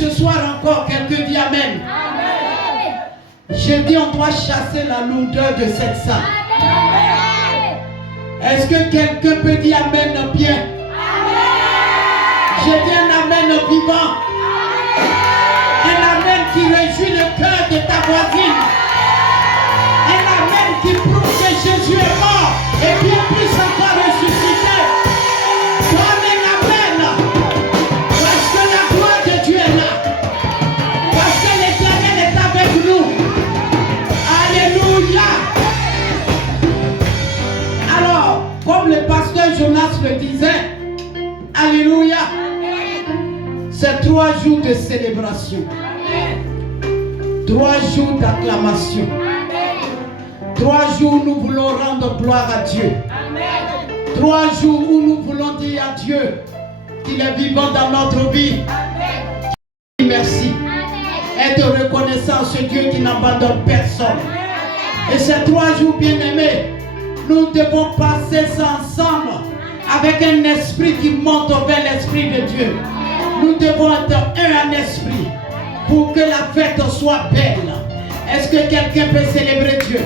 ce soir encore, quelqu'un dit Amen. J'ai dit on doit chasser la lourdeur de cette salle. Est-ce que quelqu'un peut dire Amen bien? J'ai dit un Amen vivant. Un Amen qui réjouit le cœur de ta voisine. Un Amen qui prouve que Jésus est mort et bien plus encore ressuscité. Donne un Amen. Parce que la gloire de Dieu est là. Parce que l'Éternel est avec nous. Alléluia. Alors, comme le pasteur Jonas le disait, alléluia, c'est 3 jours de célébration. 3 jours d'acclamation. 3 jours où nous voulons rendre gloire à Dieu. 3 jours où nous voulons dire à Dieu qu'il est vivant dans notre vie. Merci. Être reconnaissant à ce Dieu qui n'abandonne personne. Et ces 3 jours bien-aimés, nous devons passer ça ensemble avec un esprit qui monte vers l'esprit de Dieu. Nous devons être un en esprit pour que la fête soit belle. Est-ce que quelqu'un peut célébrer Dieu?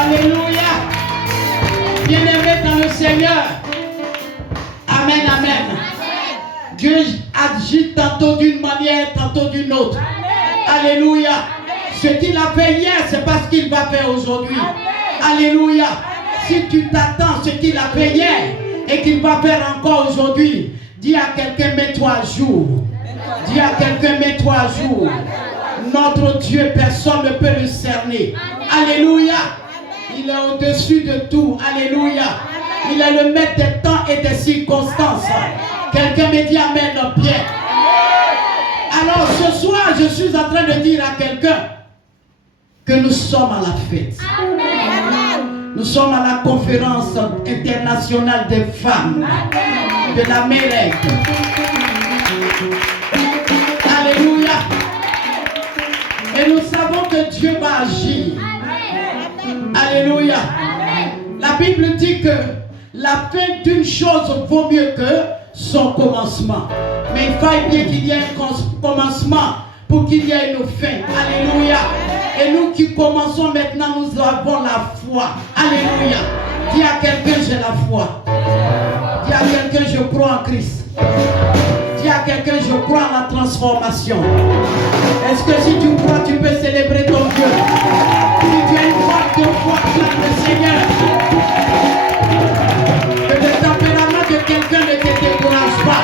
Alléluia. Bien-aimés dans le Seigneur. Amen, amen. Dieu agit tantôt d'une manière, tantôt d'une autre. Alléluia. Ce qu'il a fait hier, c'est pas ce qu'il va faire aujourd'hui. Alléluia. Si tu t'attends ce qu'il a fait hier et qu'il va faire encore aujourd'hui, dis à quelqu'un, mets-toi à jour. Dis à quelqu'un, mets-toi à jour. Notre Dieu, personne ne peut le cerner. Alléluia. Il est au-dessus de tout. Alléluia. Il est le maître des temps et des circonstances. Quelqu'un me dit Amen, Pierre. Alors ce soir, je suis en train de dire à quelqu'un que nous sommes à la fête. Nous sommes à la conférence internationale des femmes de l'Amérique. Alléluia. Et nous savons que Dieu va agir. Alléluia. La Bible dit que la fin d'une chose vaut mieux que son commencement. Mais il faut bien qu'il y ait un commencement pour qu'il y ait une fin. Alléluia. Et nous qui commençons maintenant, nous avons la foi. Alléluia. Dis à quelqu'un, j'ai la foi. Dis à quelqu'un, je crois en Christ. Dis à quelqu'un, je crois en la transformation. Est-ce que si tu crois, tu peux célébrer ton Dieu? Si tu as une forte foi, acclame le Seigneur. Que le tempérament de quelqu'un ne te décourage pas.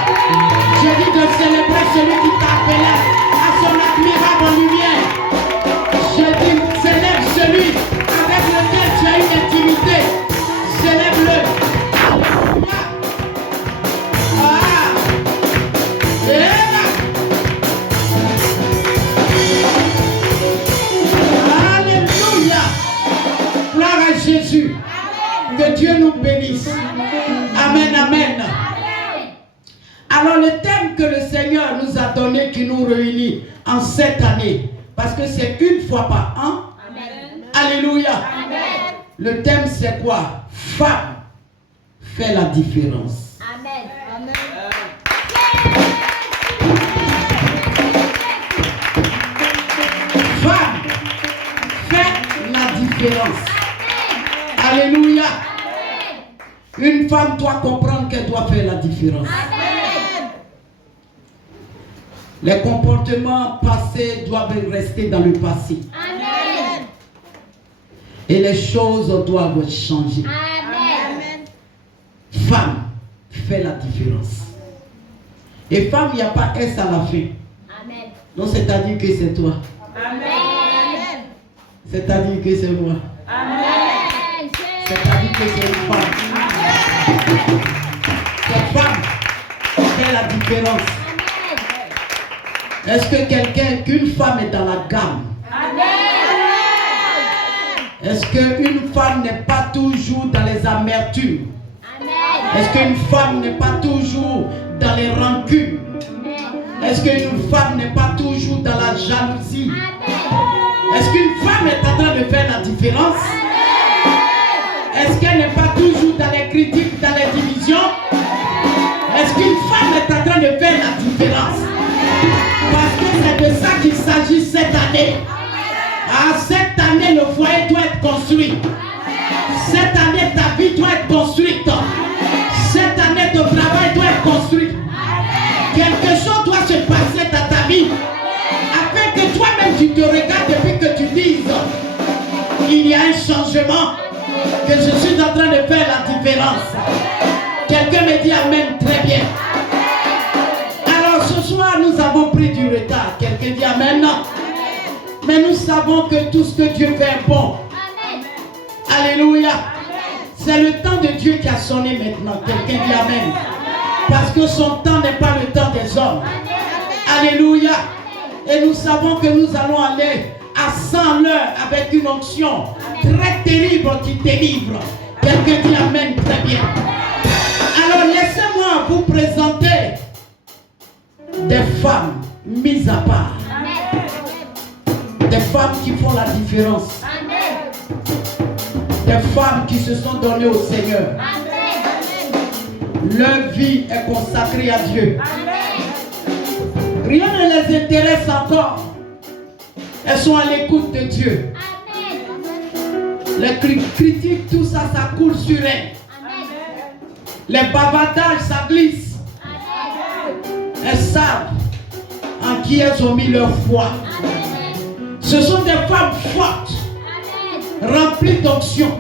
Je dis de célébrer celui qui t'appelait à son admirable lumière. Je dis, célèbre celui avec lequel tu as une intimité. Célèbre-le. Alléluia. Gloire à Jésus. Que Dieu nous bénisse. Amen, amen. Alors le thème que le Seigneur nous a donné, qui nous réunit en cette année, parce que c'est une fois par an. Amen. Alléluia. Amen. Le thème c'est quoi? Femme fait la différence. Amen. Amen. Femme fait la différence. Amen. Alléluia. Amen. Une femme doit comprendre qu'elle doit faire la différence. Amen. Les comportements passés doivent rester dans le passé. Amen. Et les choses doivent changer. Amen. Femme fait la différence. Et femme, il n'y a pas S à la fin. Amen. Donc c'est-à-dire que c'est toi. Amen. C'est-à-dire que c'est moi. Amen. C'est-à-dire que c'est une femme. Amen. Cette femme fait la différence. Est-ce que qu'une femme est dans la gamme? Amen. Est-ce qu'une femme n'est pas toujours dans les amertumes? Amen. Est-ce qu'une femme n'est pas toujours dans les rancunes? Amen. Est-ce qu'une femme n'est pas toujours dans la jalousie? Amen. Est-ce qu'une femme est en train de faire la différence? Amen. Est-ce qu'elle n'est pas toujours dans les critiques, dans les divisions? Est-ce qu'une femme est en train de faire la différence? Parce que c'est de ça qu'il s'agit cette année. Cette année, le foyer doit être construit. Cette année, ta vie doit être construite. Cette année, ton travail doit être construit. Quelque chose doit se passer dans ta vie. Afin que toi-même, tu te regardes et puis que tu dises, il y a un changement, que je suis en train de faire la différence. Quelqu'un me dit amen, très bien. Alors ce soir, nous avons pris du retard. Quelqu'un dit amen, non. Mais nous savons que tout ce que Dieu fait est bon. Alléluia. C'est le temps de Dieu qui a sonné maintenant. Quelqu'un dit amen. Parce que son temps n'est pas le temps des hommes. Alléluia. Et nous savons que nous allons aller à 100 l'heure avec une onction très terrible qui délivre. Quelqu'un dit amen, très bien. Alors laissez-moi vous présenter des femmes mises à part. Des femmes qui font la différence. Des femmes qui se sont données au Seigneur. Leur vie est consacrée à Dieu. Rien ne les intéresse encore. Elles sont à l'écoute de Dieu. Les critiques, tout ça, ça coule sur elles. Les bavardages, ça glisse. Elles savent en qui elles ont mis leur foi. Ce sont des femmes fortes, remplies d'onction.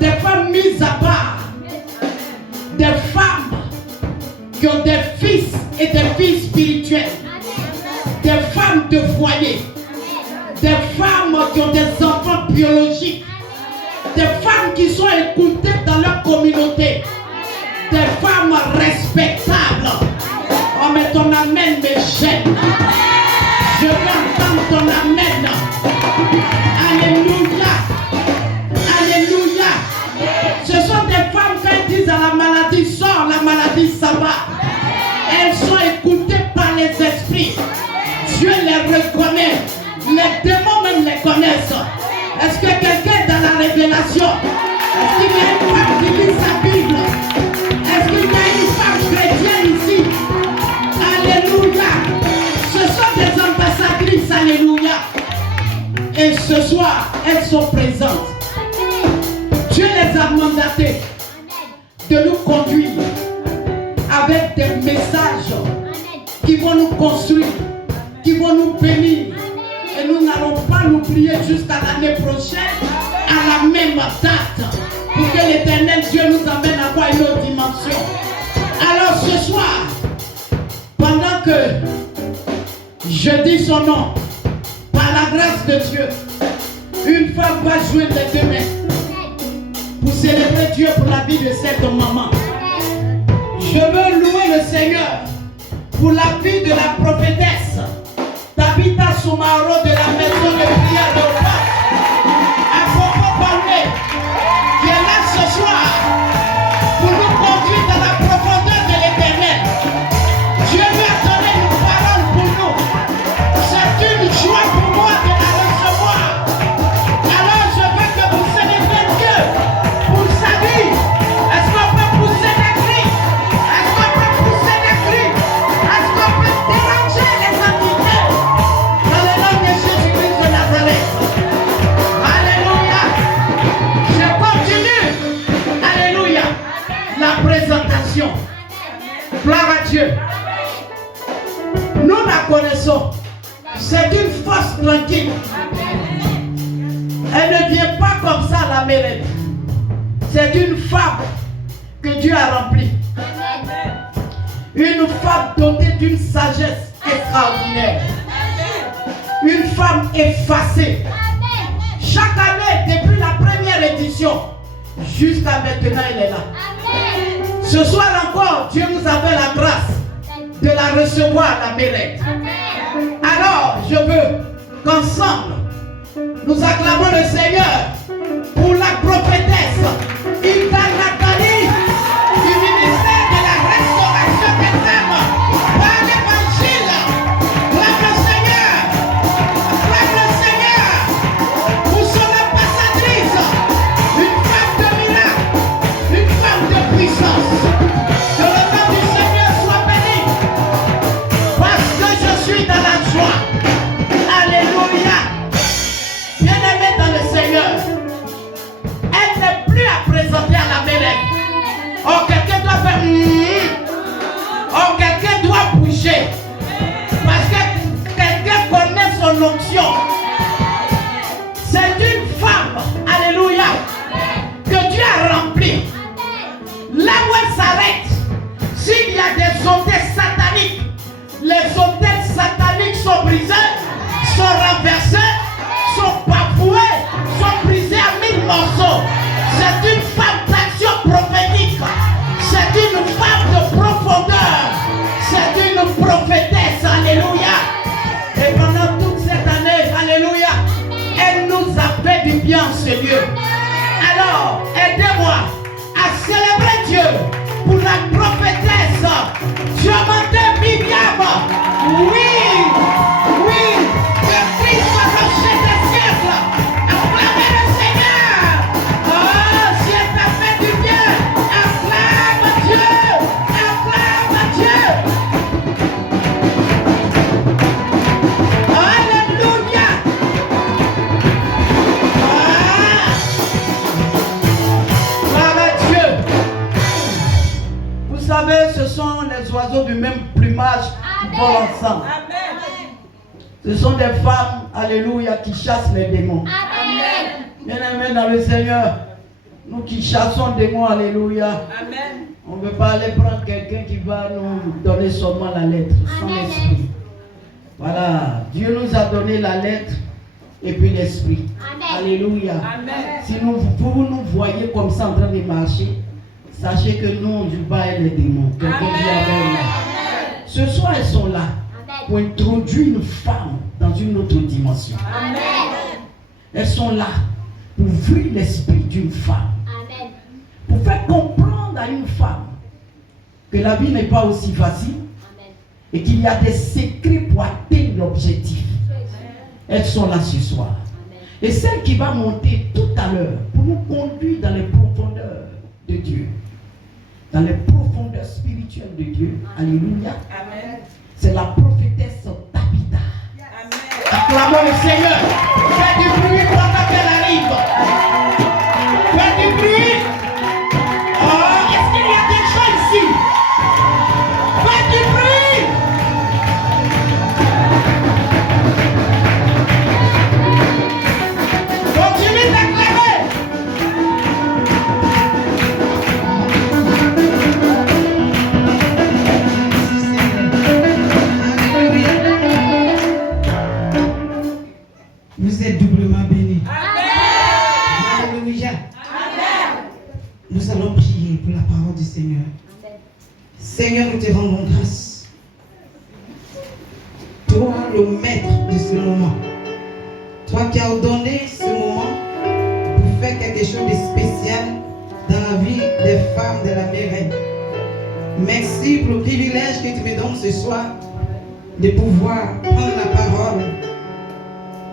Des femmes mises à part. Des femmes qui ont des fils et des filles spirituelles. Des femmes de foyer. Des femmes qui ont des enfants biologiques. Des femmes qui sont écoutées dans leur communauté. Des femmes respectables. Oh mais ton amen me gêne. Je veux entendre ton amen. Alléluia. Alléluia. Ce sont des femmes quand elles disent à la maladie sort, la maladie s'en va. Elles sont écoutées par les esprits. Dieu les reconnaît. Les démons même les connaissent. Est-ce que quelqu'un est dans la révélation? Est-ce qu'il y a une femme qui lit sa Bible? Est-ce qu'il y a une femme chrétienne ici? Alléluia. Ce sont des ambassadrices. Alléluia. Et ce soir, elles sont présentes. Dieu les a mandatées de nous conduire avec des messages qui vont nous construire, qui vont nous bénir. Et nous n'allons pas l'oublier jusqu'à l'année prochaine, à la même date, pour que l'Éternel Dieu nous amène à voir une autre dimension. Alors ce soir, pendant que je dis son nom, par la grâce de Dieu, une femme va jouer les deux mains pour célébrer Dieu pour la vie de cette maman. Je veux louer le Seigneur pour la vie de la prophétesse Tabitha Soumaro de la maison de prière de Pâques à Foko-Pamé, qui est là ce soir pour nous conduire dans la profondeur de l'Éternel. Dieu lui a donné une parole pour nous. C'est une joie pour moi de la recevoir. Alors je veux que vous célébrez Dieu pour sa vie. Est-ce qu'on peut pousser des cris? Est-ce qu'on peut pousser des cris? Est-ce qu'on peut déranger les entités? Dans le nom de Jésus-Christ de Nazareth. Alléluia. Je continue. Alléluia. La présentation. Gloire à Dieu. Nous la connaissons. C'est une force tranquille. Elle ne vient pas comme ça à la mairie. C'est une femme que Dieu a remplie. Une femme dotée d'une sagesse extraordinaire. Une femme effacée. Chaque année, depuis la première édition, jusqu'à maintenant, elle est là. Ce soir encore, Dieu nous a fait la grâce de la recevoir à la mairie. Alors, je veux qu'ensemble, nous acclamons le Seigneur pour la prophétesse Ida Nathalie du ministère de la restauration des âmes par l'évangile. Clame le Seigneur pour son ambassadrice, une femme qui volent ensemble. Ce sont des femmes, alléluia, qui chassent les démons. Bien-aimés dans le Seigneur, nous qui chassons des démons, alléluia. On ne veut pas aller prendre quelqu'un qui va nous donner seulement la lettre, sans l'esprit. Voilà, Dieu nous a donné la lettre et puis l'esprit. Alléluia. Si vous nous voyez comme ça en train de marcher, sachez que nous, on joue pas avec les démons. Quelqu'un dit amen. Ce soir, elles sont là pour introduire une femme dans une autre dimension. Elles sont là pour ouvrir l'esprit d'une femme. Pour faire comprendre à une femme que la vie n'est pas aussi facile et qu'il y a des secrets pour atteindre l'objectif. Elles sont là ce soir. Et celle qui va monter tout à l'heure pour nous conduire dans les profondeurs de Dieu, dans les profondeurs spirituelles de Dieu, alléluia, c'est la prophétesse Tabitha. Acclamons le Seigneur. Faites du bruit pendant qu'elle arrive. Faites du bruit. Oh, est-ce qu'il y a des gens ici? Faites du bruit. Continuez d'acclamer. Vous êtes doublement bénis. Alléluia. Nous allons prier pour la parole du Seigneur. Seigneur, nous te rendons grâce. Toi, le maître de ce moment. Toi qui as ordonné ce moment pour faire quelque chose de spécial dans la vie des femmes de la mairie. Merci pour le privilège que tu me donnes ce soir de pouvoir prendre la parole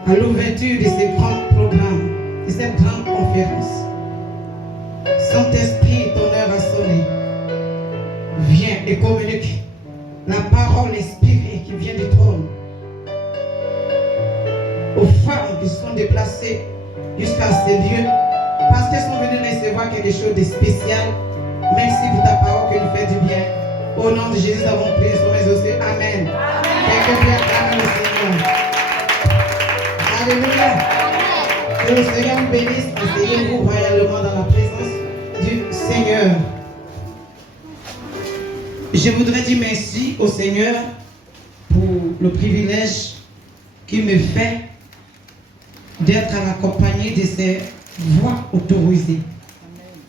à l'ouverture de ce grand programme, de cette grande conférence. Saint-Esprit, ton heure a sonné. Viens et communique la parole inspirée qui vient du trône aux femmes qui sont déplacées jusqu'à ces lieux parce qu'elles sont venues recevoir quelque chose de spécial. Merci pour ta parole qui nous fait du bien. Au nom de Jésus, nous avons prié, sommes exaucés. Amen. Quelqu'un peut acclamer le Seigneur. Alléluia. Que le Seigneur vous bénisse. Asseyez-vous royalement dans la présence du Seigneur. Je voudrais dire merci au Seigneur pour le privilège qu'il me fait d'être à la compagnie de ces voix autorisées,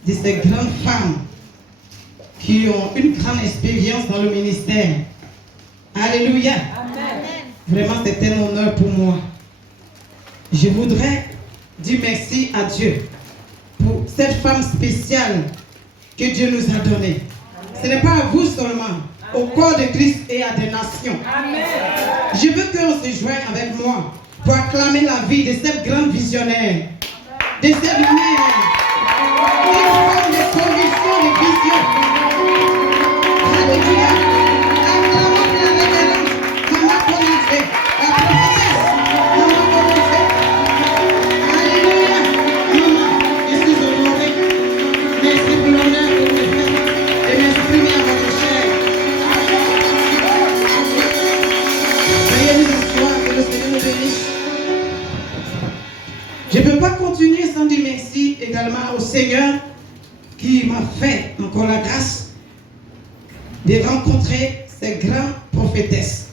de ces grandes femmes qui ont une grande expérience dans le ministère. Alléluia. Vraiment, c'est un honneur pour moi. Je voudrais dire merci à Dieu pour cette femme spéciale que Dieu nous a donnée. Ce n'est pas à vous seulement, au corps de Christ et à des nations. Je veux qu'on se joigne avec moi pour acclamer la vie de cette grande visionnaire, de cette mère, une femme de conviction, de vision. Alléluia. Acclamons la révérence. Maman Connecté, la prophétesse. Maman Connecté. Alléluia. Maman, je suis honorée. Merci pour l'honneur que vous me faites de m'exprimer à votre chair. Veuillez nous asseoir, que le Seigneur nous bénisse. Je ne peux pas continuer sans dire merci également au Seigneur qui m'a fait encore la grâce de rencontrer ces grandes prophétesses.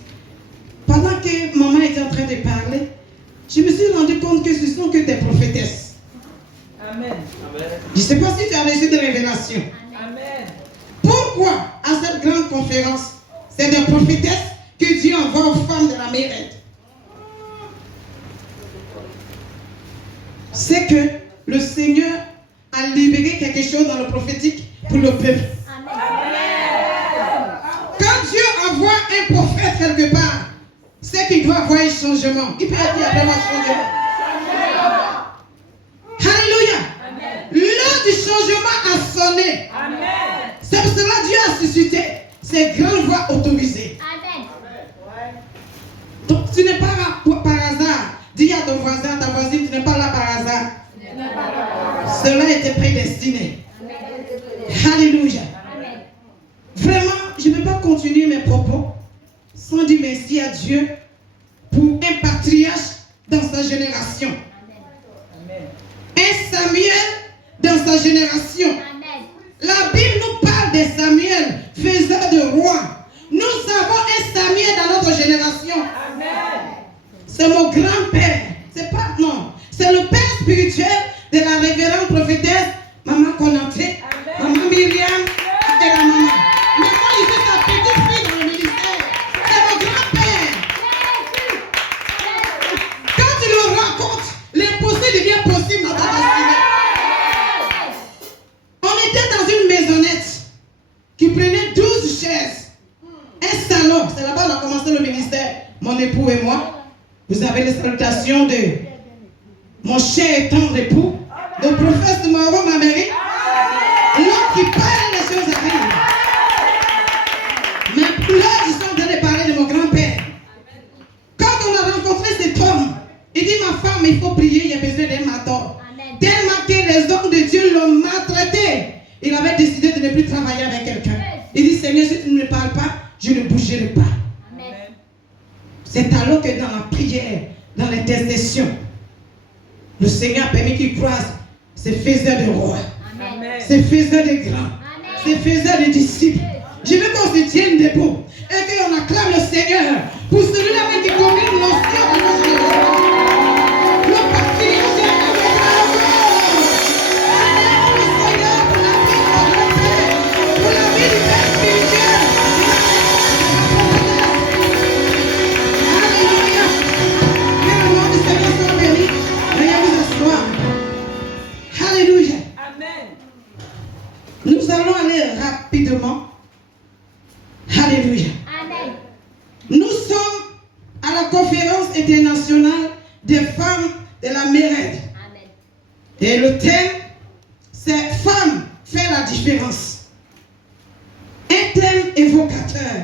Pendant que maman était en train de parler, je me suis rendu compte que ce sont que des prophétesses. Amen. Je ne sais pas si tu as reçu des révélations. Amen. Pourquoi à cette grande conférence, c'est des prophétesses que Dieu envoie aux femmes de la Mérette? C'est que le Seigneur a libéré quelque chose dans le prophétique pour le peuple. Quand Dieu envoie un prophète quelque part, c'est qu'il doit avoir un changement. Il peut être vraiment un changement. Alléluia. L'heure du changement a sonné. C'est pour cela que Dieu a suscité ces grandes voix autorisées. Donc tu n'es pas là par hasard. Dis à ton voisin, ta voisine, tu n'es pas là par hasard. Cela était prédestiné. Alléluia. Vraiment, je ne vais pas continuer mes propos sans dire merci à Dieu pour un patriarche dans sa génération. Amen. Un Samuel dans sa génération. La Bible nous parle de Samuel, faiseur de roi. Nous avons un Samuel dans notre génération. Amen. C'est mon grand-père. C'est pas, non. C'est le père spirituel de la révérende prophétesse Maman Konaté, Maman Myriam et la maman. Mais moi, je suis sa petite fille dans le ministère. C'est mon grand-père. Quand tu le rencontres, l'impossible devient possible dans ta destinée. On était dans une maisonnette qui prenait 12 chaises. Un salon. C'est là-bas qu'on a commencé le ministère. Mon époux et moi. Vous avez les salutations de mon cher et tendre époux, le prophète Mauro Mameri. L'homme qui parle, les choses arrivent. Mais là, je suis en train de parler de mon grand-père. Quand on a rencontré cet homme, il dit, ma femme, il faut prier, il y a besoin d'un mentor. Tellement que les hommes de Dieu l'ont maltraité. Il avait décidé de ne plus travailler avec quelqu'un. Il dit, Seigneur, si tu ne me parles pas, je ne bougerai pas. C'est alors que dans la prière, dans l'intercession, le Seigneur a permis qu'il croise ces faiseurs de rois, ces faiseurs de grands, ces faiseurs de disciples. Je veux qu'on se tienne debout et qu'on acclame le Seigneur pour celui-là qui commune nos cieux à nos générations. Le patriarche est avec le Seigneur pour la vie de notre Père, pour la vie du Père spirituel. Alléluia. Que le nom du Seigneur soit béni. Veuillez vous asseoir. Alléluia. Amen. Nous allons aller rapidement. Alléluia. Amen. Nous sommes à la conférence internationale des femmes de la Mérède. Amen. Et le thème, c'est Femmes fait la différence. Un thème évocateur.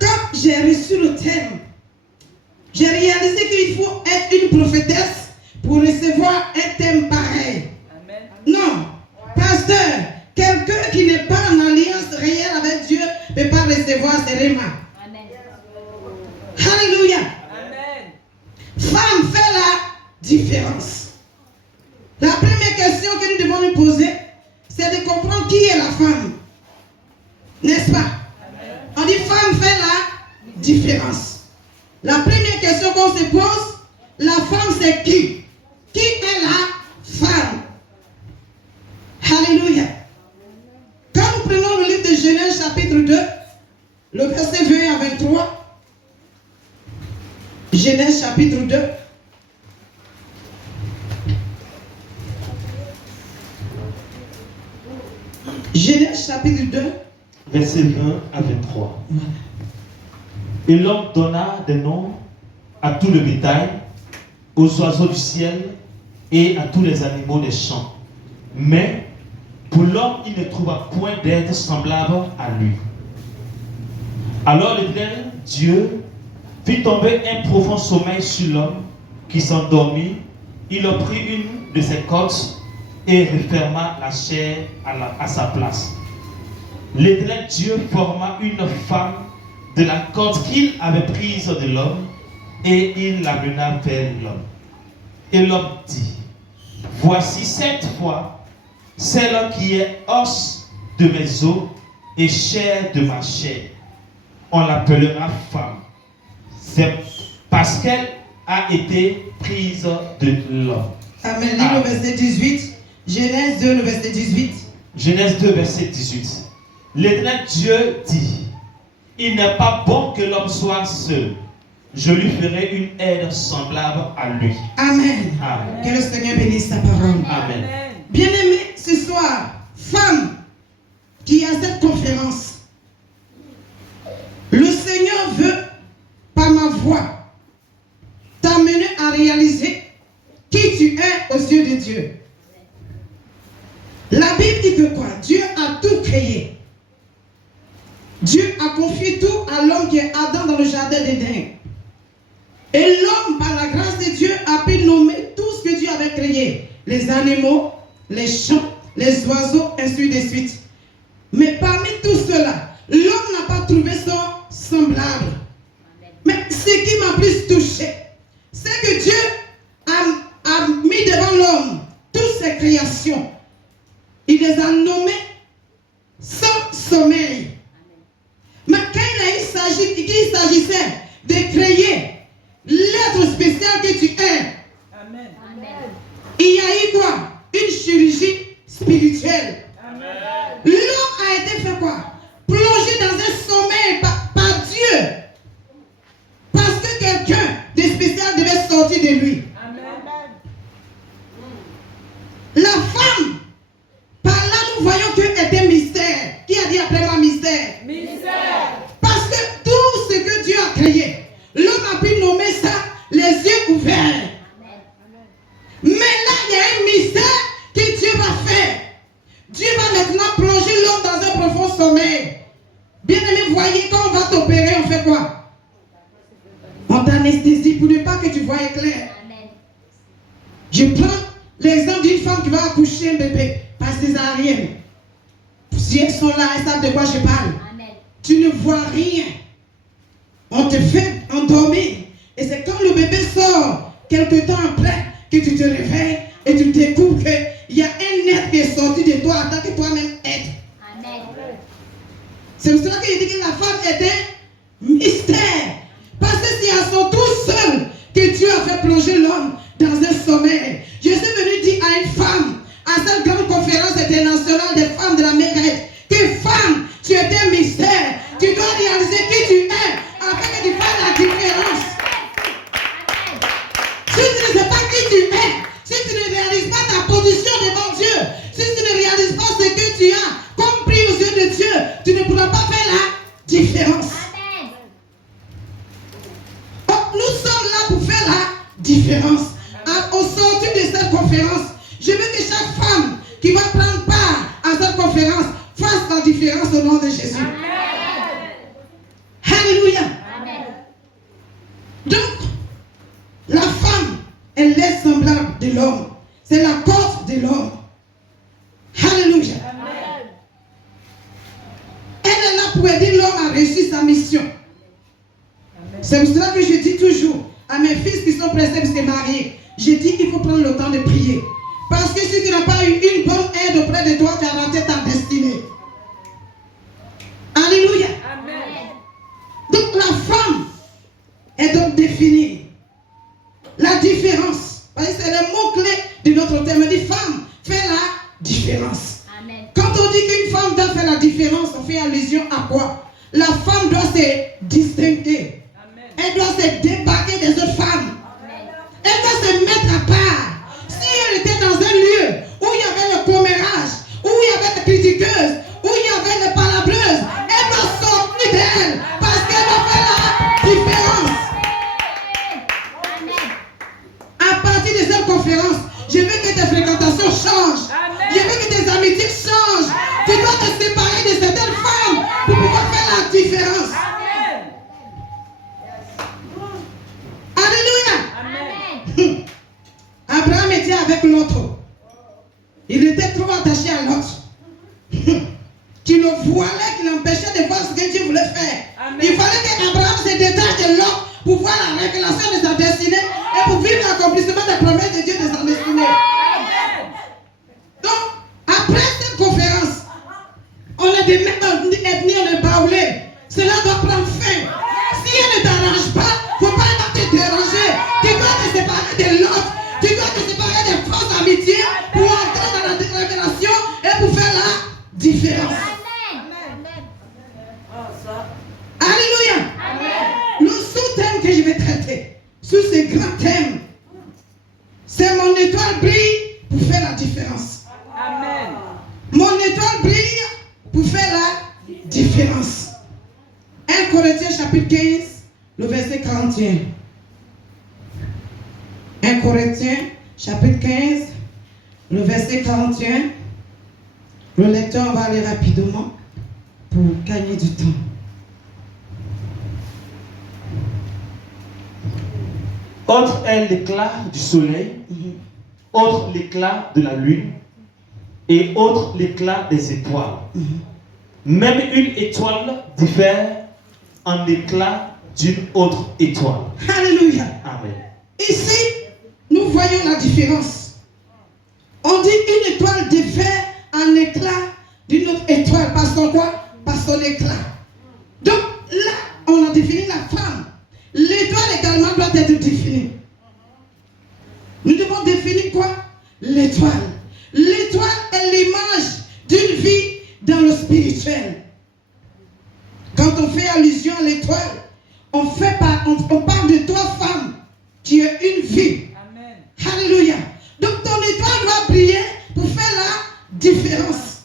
Quand j'ai reçu le thème, j'ai réalisé qu'il faut être une prophétesse pour recevoir un thème pareil. Amen. Non, pasteur, quelqu'un qui n'est pas en alliance réelle avec Dieu ne peut pas recevoir ses rémas. Amen. Alléluia. Amen. Femme fait la différence. La première question que nous devons nous poser, c'est de comprendre qui est la femme. N'est-ce pas? On dit femme fait la différence. La première question qu'on se pose, la femme c'est qui? Qui est la femme? Alléluia. Quand nous prenons le livre de Genèse chapitre 2, le verset 20 à 23, Genèse chapitre 2, Genèse chapitre 2, Verset 20 à 23. Et l'homme donna des noms à tout le bétail, aux oiseaux du ciel et à tous les animaux des champs. Mais pour l'homme, il ne trouva point d'être semblable à lui. Alors l'Éternel, Dieu, fit tomber un profond sommeil sur l'homme qui s'endormit. Il en prit une de ses côtes et referma la chair à sa place. L'Éternel Dieu forma une femme de la côte qu'il avait prise de l'homme et il l'amena vers l'homme. Et l'homme dit, voici cette fois celle qui est os de mes os et chair de ma chair. On l'appellera femme. C'est parce qu'elle a été prise de l'homme. Amen. Lis le verset 18. Genèse 2, le verset 18. Genèse 2, verset 18. L'Éternel Dieu dit, il n'est pas bon que l'homme soit seul. Je lui ferai une aide semblable à lui. Amen. Amen. Que le Seigneur bénisse sa parole. Amen. Bien-aimés, ce soir, femme qui a cette conférence, le Seigneur veut, par ma voix, t'amener à réaliser qui tu es aux yeux de Dieu. La Bible dit que quoi? Dieu a tout créé. Dieu a confié tout à l'homme qui est Adam dans le jardin d'Éden. Et l'homme, par la grâce de Dieu, a pu nommer tout ce que Dieu avait créé. Les animaux, les champs, les oiseaux, ainsi de suite. Mais parmi tout cela, l'homme n'a pas trouvé son semblable. Mais ce qui m'a plus touché, c'est que Dieu a mis devant l'homme toutes ses créations. Il les a nommées sans sommeil. Mais quand il s'agissait de créer l'être spécial que tu es, Amen. il y a eu quoi? Une chirurgie spirituelle. Amen. L'homme a été fait quoi? Plongé dans un sommeil par Dieu. Parce que quelqu'un de spécial devait sortir de lui. Amen. La femme, par là nous voyons qu'elle était mystère. Qui a dit après moi mystère? Mystère. Parce que tout ce que Dieu a créé, l'homme a pu nommer ça les yeux ouverts. Mais là, il y a un mystère que Dieu va faire. Dieu va maintenant plonger l'homme dans un profond sommeil. Bien aimé, voyez, quand on va t'opérer, on fait quoi? On t'anesthésie pour ne pas que tu voies clair. Je prends l'exemple d'une femme qui va accoucher un bébé par césarienne. Si elles sont là, elles savent de quoi je parle. Tu ne vois rien. On te fait endormir. Et c'est quand le bébé sort, quelque temps après, que tu te réveilles et tu découvres qu'il y a un être qui est sorti de toi en tant que toi-même être. C'est pour cela que je dis que la femme était mystère. Parce que c'est à son tour seul que Dieu a fait plonger l'homme dans un sommeil. Je suis venu dire à une femme, à cette grande conférence internationale des femmes de la Mérite, que femme, tu es un mystère. Tu dois réaliser qui tu es afin que tu fasses la différence. Si tu ne sais pas qui tu es, si tu ne réalises pas ta position devant Dieu, si tu ne réalises pas ce que tu as compris aux yeux de Dieu, tu ne pourras pas faire la différence. Oh, nous sommes là pour faire la différence. Au sortir de cette conférence, je veux que chaque femme qui va prendre part à cette conférence fasse la différence au nom de Jésus. Alléluia. Donc, la femme, elle est semblable de l'homme. C'est la cause de l'homme. Alléluia. Elle est là pour aider l'homme à réussir sa mission. C'est pour cela que je dis toujours à mes fils qui sont pressés de se marier, je dis qu'il faut prendre le temps de prier. Parce que si tu n'as pas eu une bonne aide auprès de toi, tu as raté ta destinée. Alléluia. Donc la femme est donc définie. La différence. Parce que c'est le mot-clé de notre thème. On dit femme, fais la différence. Quand on dit qu'une femme doit faire la différence, on fait allusion à quoi? La femme doit se distinguer. Elle doit se débarquer des autres femmes. Elle doit se mettre à part. Si elle était dans un lieu où il y avait le commérage, où il y avait les critiqueuses, où il y avait les palabreuses, elle doit sortir d'elle parce qu'elle doit faire la différence. À partir de cette conférence, je veux que tes fréquentations changent. Je veux que tes amitiés changent. Tu dois te séparer de certaines femmes pour pouvoir faire la différence. Alléluia. Abraham était avec l'autre. Il était trop attaché à l'autre. Qui le voilait, qui l'empêchait de voir ce que Dieu voulait faire. Il fallait qu'Abraham se détache de l'autre pour voir la révélation de sa destinée et pour vivre l'accomplissement des promesses de Dieu de sa destinée. Donc, après cette conférence, on est des mêmes ethnies, on est baoulés. Cela doit prendre fin. Si elle ne t'arrange pas, il ne faut pas te déranger. Tu dois te séparer de l'autre. Tu dois te séparer des fausses amitiés pour entrer dans la révélation et pour faire la différence. Alléluia. Le sous-thème que je vais traiter, sous ce grand thème, c'est mon étoile brille pour faire la différence. Amen. Mon étoile brille pour faire la différence. 1 Corinthiens chapitre 15, le verset 41. 1 Corinthiens chapitre 15, le verset 41. Le lecteur va aller rapidement pour gagner du temps. Autre est l'éclat du soleil, autre l'éclat de la lune, et autre l'éclat des étoiles. Même une étoile diffère en éclat d'une autre étoile. Alléluia. Amen. Ici, nous voyons la différence. On dit une étoile diffère en éclat d'une autre étoile. Par son quoi? Par son éclat. Donc là, on a défini la femme. L'étoile également doit être définie. Nous devons définir quoi? L'étoile. L'étoile est l'image d'une vie dans le spirituel. Quand on fait allusion à l'étoile, on parle de trois femmes qui ont une vie. Amen. Alléluia. Donc ton étoile doit briller pour faire la différence.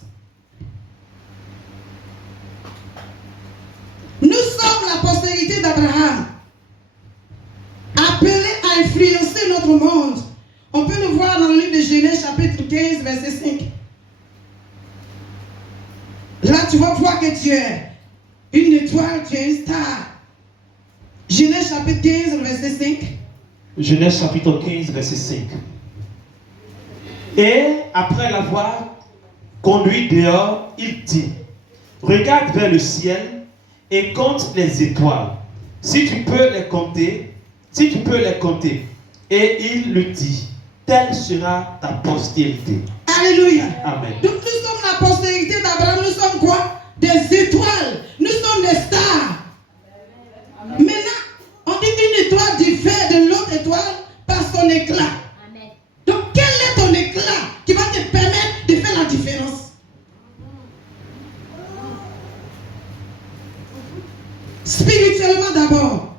Nous sommes la postérité d'Abraham, appelés à influencer notre monde. On peut le voir dans le livre de Genèse chapitre 15 verset 5. Là tu vas voir que tu es une étoile, tu es une star. Genèse chapitre 15 verset 5. Genèse chapitre 15, verset 5. Et après l'avoir conduit dehors, il dit, regarde vers le ciel et compte les étoiles, si tu peux les compter, Et il lui dit, telle sera ta postérité. Alléluia. Amen. Donc nous sommes la postérité d'Abraham, nous sommes quoi? Des étoiles, nous sommes des stars. Maintenant, on dit une étoile diffère de l'autre étoile par son éclat. Amen. Donc quel est ton éclat qui va te permettre de faire la différence? Spirituellement d'abord.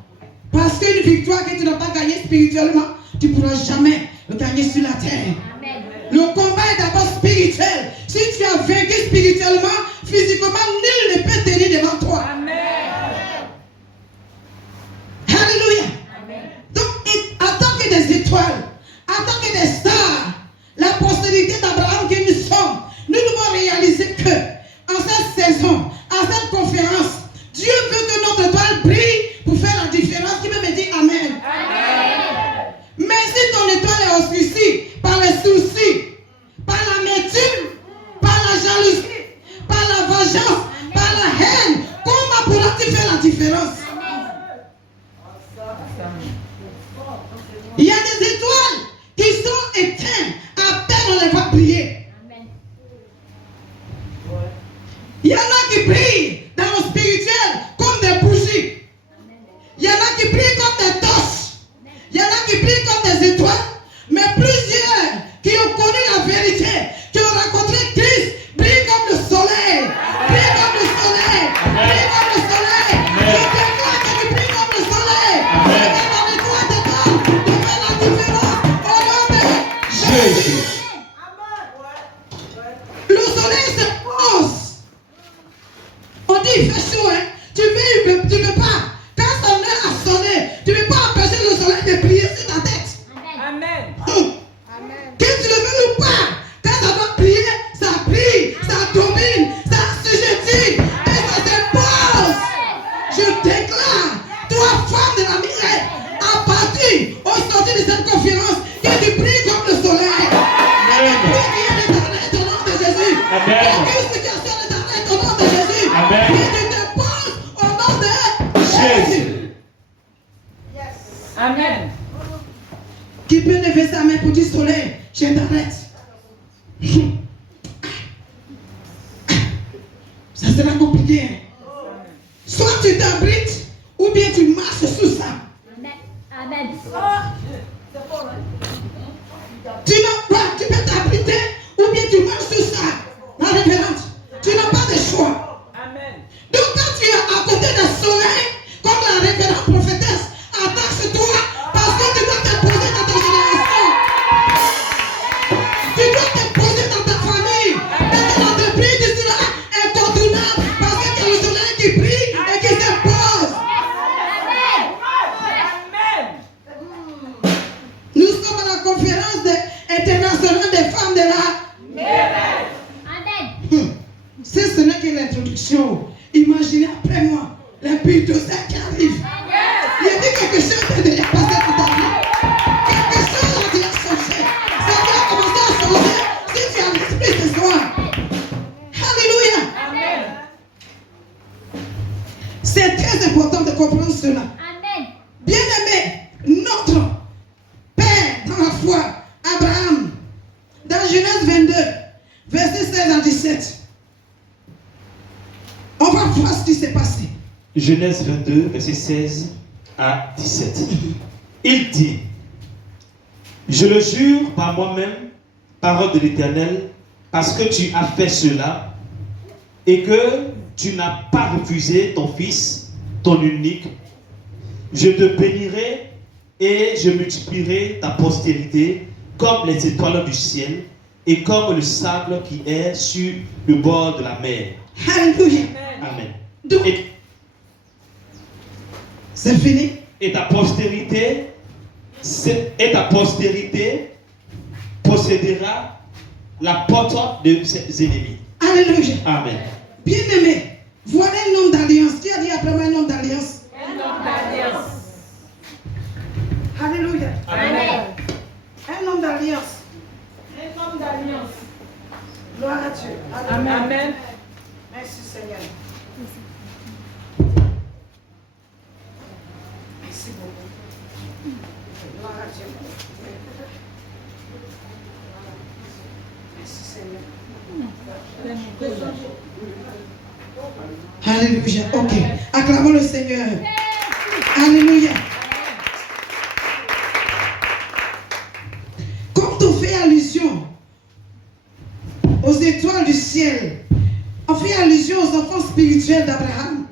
Parce qu'une victoire que tu n'as pas gagnée spirituellement, tu ne pourras jamais le gagner sur la terre. Amen. Le combat est d'abord spirituel. Si tu as vaincu spirituellement, physiquement, nul ne peut tenir devant toi. Amen. Alléluia. Amen. Donc, en tant que des étoiles, en tant que des stars, la postérité d'Abraham que nous sommes, nous devons réaliser que, en cette saison, en cette conférence, Dieu veut que notre étoile brille pour faire la différence. Qui peut me dire Amen? Amen. Mais si ton étoile est obscurcie par les soucis, par l'amertume, par la jalousie, par la vengeance, par la haine, comment pourras-tu faire la différence? Il y a des étoiles qui sont éteintes, à peine on les voit briller. Amen. Il y en a qui brillent dans le spirituel comme des bougies. Il y en a qui brillent comme des torches. Il y en a qui brillent comme des étoiles. Mais plusieurs qui ont connu la vérité, qui ont rencontré Christ, brillent comme le soleil. Brillent comme le soleil. Brillent comme le soleil. Je déclare que tu brilles comme le soleil. Et dans les trois étoiles, tu fais la différence au nom de Jésus. Le soleil se pose. On dit il fait chaud, hein. Tu veux pas. Quand son heure a sonné, tu ne peux pas empêcher le soleil de briller sur ta tête. Amen. Que tu le veux ou pas, quand ça doit briller, ça brille, ça domine, ça s'assujettit et ça s'impose. Je déclare, toi femme de la misère, à partir au sortir de cette conférence, que tu brilles comme le soleil. Et que brille l'éternel au nom de Jésus. Amen. Aucune situation l'éternel au nom de Jésus. Amen. Et tu te poses au nom de Jésus. Amen. Qui peut lever sa main pour dire soleil, je t'arrête. Ça sera compliqué. Hein? Soit tu t'abrites, ou bien tu marches sous ça. Amen. Amen. Tu peux t'abriter, ou bien tu marches sous ça. La révérende, tu n'as pas de choix. Amen. Donc quand tu es à côté d'un soleil, comme la révérende prophétesse, attache-toi, parce que tu dois te poser dans ta génération. Tu dois te poser dans ta famille, dans ton entreprise, tu seras incontournable, parce que tu as le soleil qui brille et qui s'impose. Amen. Genèse 22, verset 16 à 17. Il dit, je le jure par moi-même, parole de l'Éternel, parce que tu as fait cela et que tu n'as pas refusé ton fils, ton unique, je te bénirai et je multiplierai ta postérité comme les étoiles du ciel et comme le sable qui est sur le bord de la mer. Alléluia. Amen. Donc, c'est fini. Et ta postérité possédera la porte de ses ennemis. Alléluia. Amen. Bien-aimé, voilà un homme d'alliance. Qui a dit après moi un homme d'alliance? Un homme d'alliance. Alléluia. Amen. Un homme d'alliance. Un homme d'alliance. Gloire à Dieu. Amen. Amen. Merci Seigneur. Merci beaucoup. Gloire à Dieu. Merci Seigneur. Alléluia. Ok. Acclamons le Seigneur. Alléluia. Quand on fait allusion aux étoiles du ciel, on fait allusion aux enfants spirituels d'Abraham.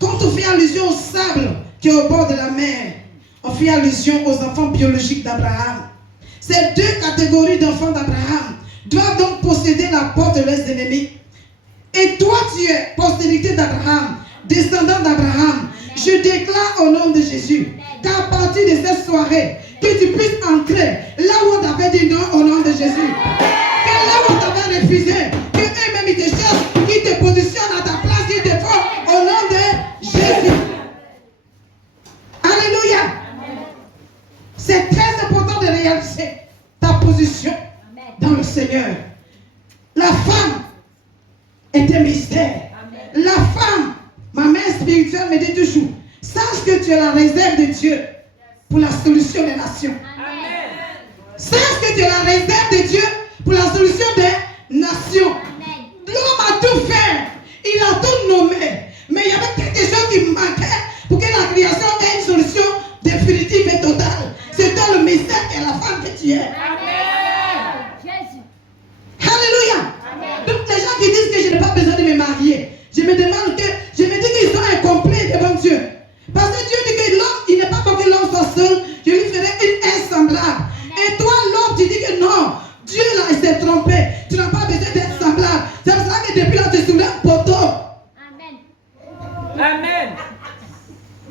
Quand on fait allusion au sable qui est au bord de la mer, on fait allusion aux enfants biologiques d'Abraham. Ces deux catégories d'enfants d'Abraham doivent donc posséder la porte de leurs ennemis. Et toi, tu es postérité d'Abraham, descendant d'Abraham. Je déclare au nom de Jésus qu'à partir de cette soirée, que tu puisses entrer là où on t'avait dit non au nom de Jésus. Que là où on t'avait refusé, que eux-mêmes ils te cherchent, qu'ils te positionnent à ta place, qu'ils te font au nom de Jésus. Alléluia. C'est très important de réaliser ta position dans le Seigneur. La femme est un mystère. La femme, ma mère spirituelle me dit toujours, sache que tu es la réserve de Dieu pour la solution des nations. Sache que tu es la réserve de Dieu pour la solution des nations. L'homme a tout fait, il a tout nommé, mais il y avait quelque chose qui manquait pour que la création ait une solution définitive et totale. C'est dans le mystère que la femme que tu es. Alléluia. Donc les gens qui disent que je n'ai pas besoin de me marier, je me demande que, je me dis qu'ils sont incomplets devant Dieu. Parce que Dieu dit que l'homme, il n'est pas bon que l'homme soit seul, je lui ferai une aide semblable. Et toi l'homme, tu dis que non, Dieu là, il s'est trompé, tu n'as pas besoin d'être semblable. C'est pour ça que depuis là, tu soulèves poteau. Amen.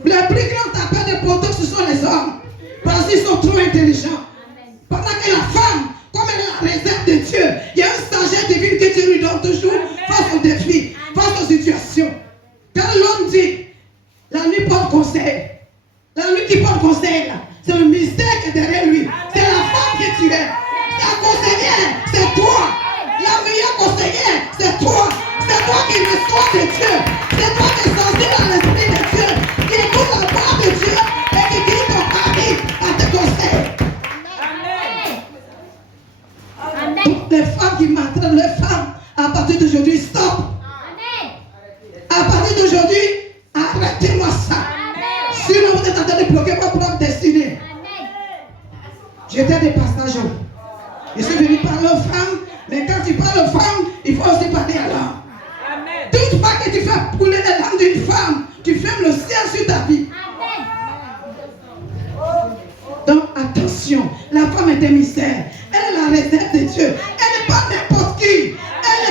Le plus grand tapeur de poteau, ce sont les hommes. Parce qu'ils sont trop intelligents. Pendant que la femme, comme elle est la réserve de Dieu, il y a une sagesse divine que Dieu lui donne toujours face aux défis, face aux situations. Quand l'homme dit, la nuit porte conseil. La nuit qui porte conseil, là, c'est le mystère qui est derrière lui. C'est la femme que tu es. La conseillère, c'est toi. La meilleure conseillère, c'est toi. C'est toi qui reçois de Dieu. C'est toi qui es sensible à l'esprit de Dieu, qui écoute la voix de Dieu et qui guide ton mari à tes conseils. Toutes les femmes qui maltraitent les femmes, à partir d'aujourd'hui, stop. À partir d'aujourd'hui, arrêtez-moi ça. Sinon, vous êtes en train de bloquer votre propre destinée. J'étais des passages. Je suis venu parler aux femmes, mais quand tu parles aux femmes, il faut aussi parler à l'homme. Toute fois que tu fais couler les larmes d'une femme, tu fermes le ciel sur ta vie. Donc attention, la femme est un mystère. Elle est la réserve de Dieu. Elle n'est pas n'importe qui. Elle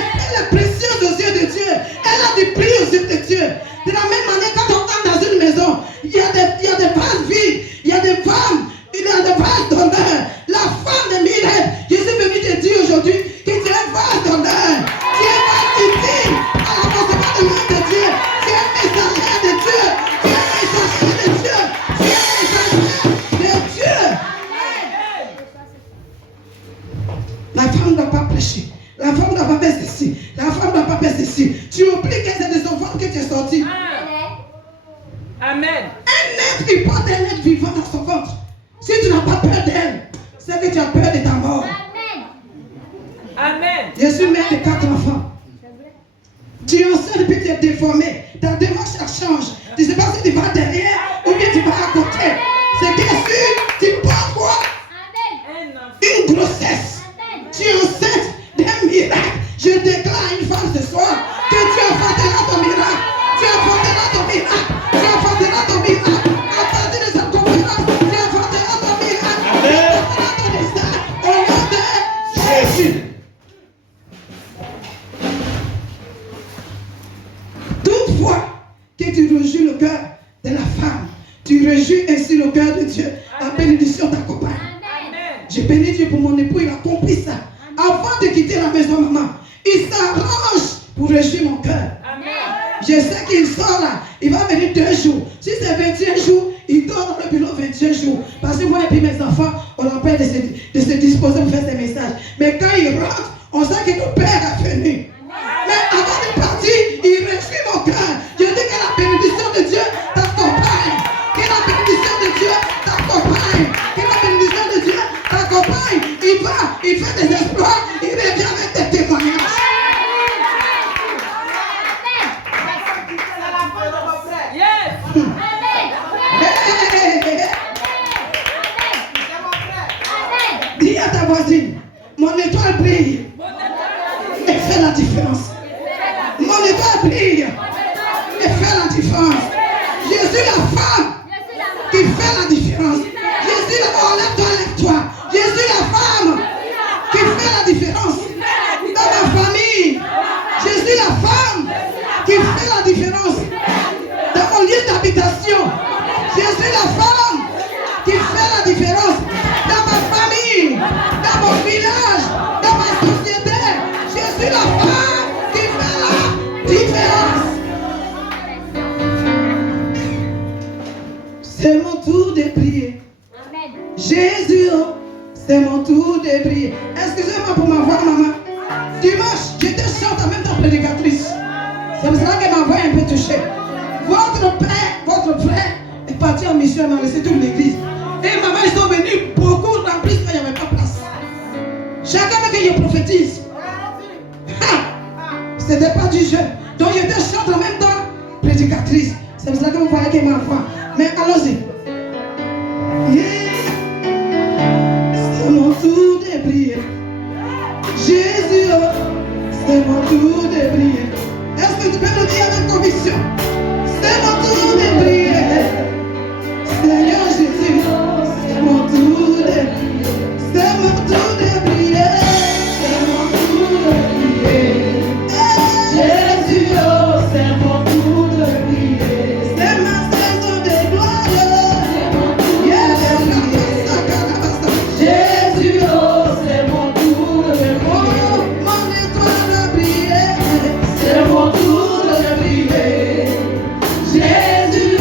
est précieuse aux yeux de Dieu. Elle a du prix aux yeux de Dieu. De la même manière, quand on entre dans une maison, il y a des vases vides, il y a des femmes, il y a des vases d'honneur. La femme de Milet, je suis venu te dire aujourd'hui que tu es un vase d'honneur. Tu es un vase utile à l'avancement de l'œuvre de Dieu. Tu es un messager de Dieu. Tu es un messager de Dieu. Tu es un messager de Dieu. La femme ne doit pas prêcher. La femme ne doit pas faire ceci. La femme ne doit pas faire ceci. Tu oublies que c'est de son ventre que tu es sorti. Amen. Un être, il porte un être vivant dans son ventre. Si tu n'as pas peur d'elle, c'est que tu as peur de ta mort. Amen. Je suis mère de 4 enfants. Tu es enceinte et puis tu es déformée. Ta démarche, elle change. Je ne sais pas si tu vas derrière ou bien tu vas à côté. C'est que si tu portes quoi? Une grossesse. Tu es enceinte d'un miracle. Je déclare à une femme ce soir que tu enfanteras ton miracle. Tu enfanteras ton miracle. Tu enfanteras ton miracle. À partir de cette conférence, tu enfanteras ton miracle. Tu enfanteras ton destin. Au nom de Jésus. Toutefois que tu rejoues le cœur de la femme, tu rejoues ainsi le cœur de Dieu. La bénédiction t'accompagne. J'ai béni Dieu pour mon époux, il a compris ça. Avant de quitter la maison, maman, il s'arrange pour réjouir mon cœur. Je sais qu'il sort là, il va venir 2 jours. Si c'est 21 jours, il dort dans le bureau 21 jours. Parce que moi et puis mes enfants, on empêche de se disposer pour faire ces messages. Mais quand il rentre, on sait que notre Père a venu. Mais avant de partir, il réjouit mon cœur. Je dis que la bénédiction de Dieu t'accompagne. Que la bénédiction de Dieu t'accompagne. Que la bénédiction de Dieu t'accompagne. Il va, il fait des exploits, il revient avec des témoignages. Dis à ta voisine, mon étoile brille et fait la différence. Mon étoile brille et fait la différence. Je suis la femme qui fait la différence. Je suis la lève-toi. Je suis la femme qui fait la différence. Dans ma famille, je suis la femme qui fait la différence. Dans mon lieu d'habitation, je suis la femme qui fait la différence. Dans ma famille, dans mon village, dans ma société, je suis la femme qui fait la différence. C'est mon tour de prier. Jésus, c'est mon tour de prier. Excusez-moi pour ma voix, maman. Dimanche, j'étais chante en même temps prédicatrice. C'est pour cela que ma voix est un peu touchée. Votre père, votre frère est parti en mission, il m'a laissé toute l'église. Et maman, ils sont venus beaucoup remplis quand il n'y avait pas place. Chacun veut que je prophétise. Ce n'était pas du jeu. Donc j'étais chante en même temps prédicatrice. C'est pour cela que vous voyez que ma voix. Mais allons-y. Yeah. C'est mon tour de prier. Jésus, c'est mon tour de prier. Est-ce que tu peux le dire avec conviction? C'est mon tour de prier. Seigneur Jésus, c'est mon tour de prier. C'est mon tour de prier. C'est mon tour de prier. Jésus, c'est mon tour de prier. C'est ma saison de gloire. C'est mon tour de prier. Jésus, c'est mon tour de prier. Mon étoile de prier. C'est mon tour de prier. Jésus,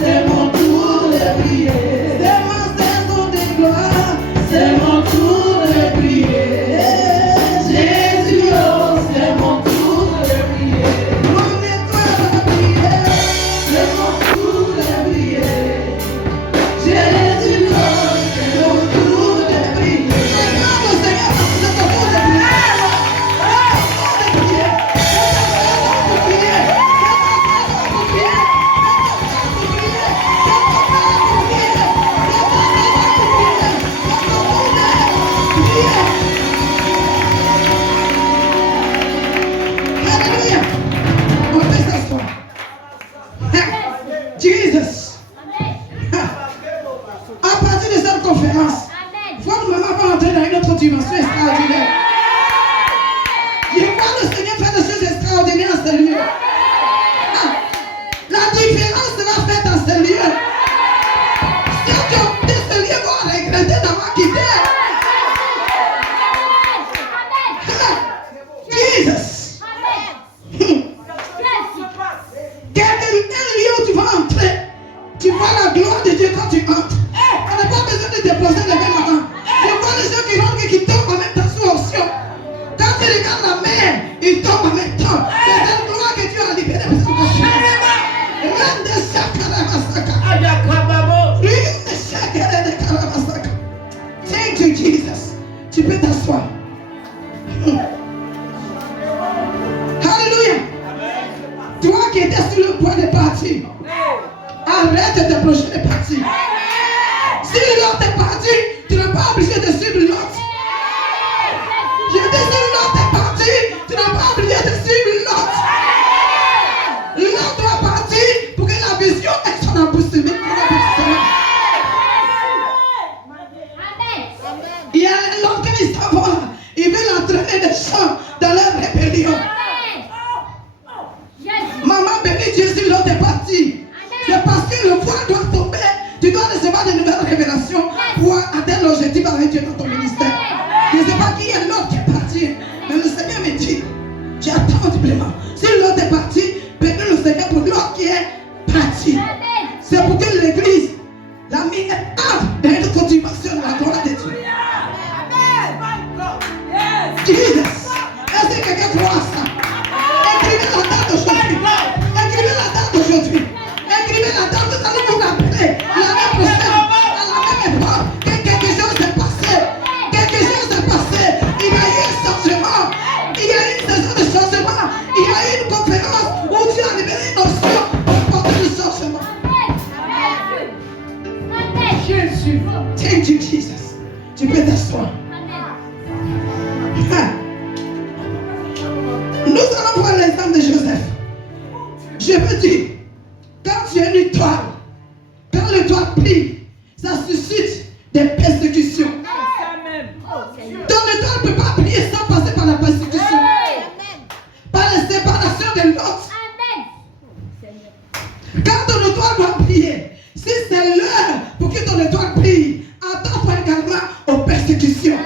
c'est mon tour de prier. C'est ma saison de gloire. C'est mon tour de prier. Jésus, c'est mon tour de prier. Mon étoile de prier. C'est mon tour de prier. Jésus, c'est mon tour de prier. Acclame le Seigneur parce que c'est ton tour de prier. C'est ton tour de prier. C'est ton tour de prier. Alléluia. On peut s'asseoir. Jesus. À partir de cette conférence, votre maman va entrer dans une autre dimension extraordinaire. Je vois le Seigneur faire des choses extraordinaires en ce lieu. La différence sera faite dans ce lieu. Ceux qui ont quitté ce lieu vont regretter d'avoir quitté. Jesus. Un lieu où tu vas entrer, tu vois la gloire de Dieu quand tu entres. On n'a pas besoin de déposer les mains maintenant. Je vois les gens qui rentrent et qui tombent en même temps sous option. Quand tu regardes la mer, ils tombent en même temps. C'est cette gloire que Dieu a libérée pour cette conférence. Thank you, Jesus. Tu peux t'asseoir. Alléluia. Toi qui étais sur le point de partir, Jésus. Thank you, Jesus. Tu peux t'asseoir. Nous allons voir l'exemple de Joseph. Je veux dire, quand tu es une étoile, quand l'étoile brille, ça suscite des persécutions. Ton étoile ne peut pas briller sans passer par la persécution, par la séparation de l'autre. Quand ton étoile doit briller, si c'est l'heure pour que ton étoile brille, attends-toi également aux persécutions,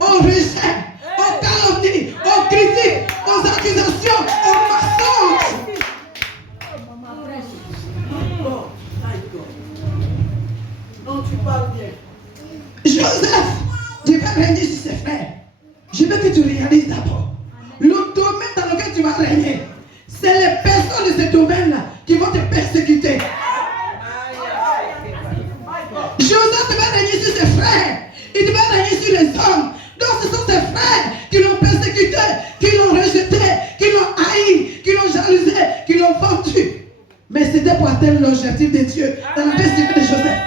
aux rejets, aux calomnies, aux critiques, aux accusations, aux mensonges. Non, tu parles bien. Joseph devait régner sur ses frères. Je veux que tu réalises d'abord. Le domaine dans lequel tu vas régner, c'est les personnes de ce domaine-là qui vont te persécuter. Joseph devait régner sur ses frères. Il devait régner sur les hommes. Donc ce sont ses frères qui l'ont persécuté, qui l'ont rejeté, qui l'ont haï, qui l'ont jalousé, qui l'ont vendu. Mais c'était pour atteindre l'objectif de Dieu dans la persécution de Joseph.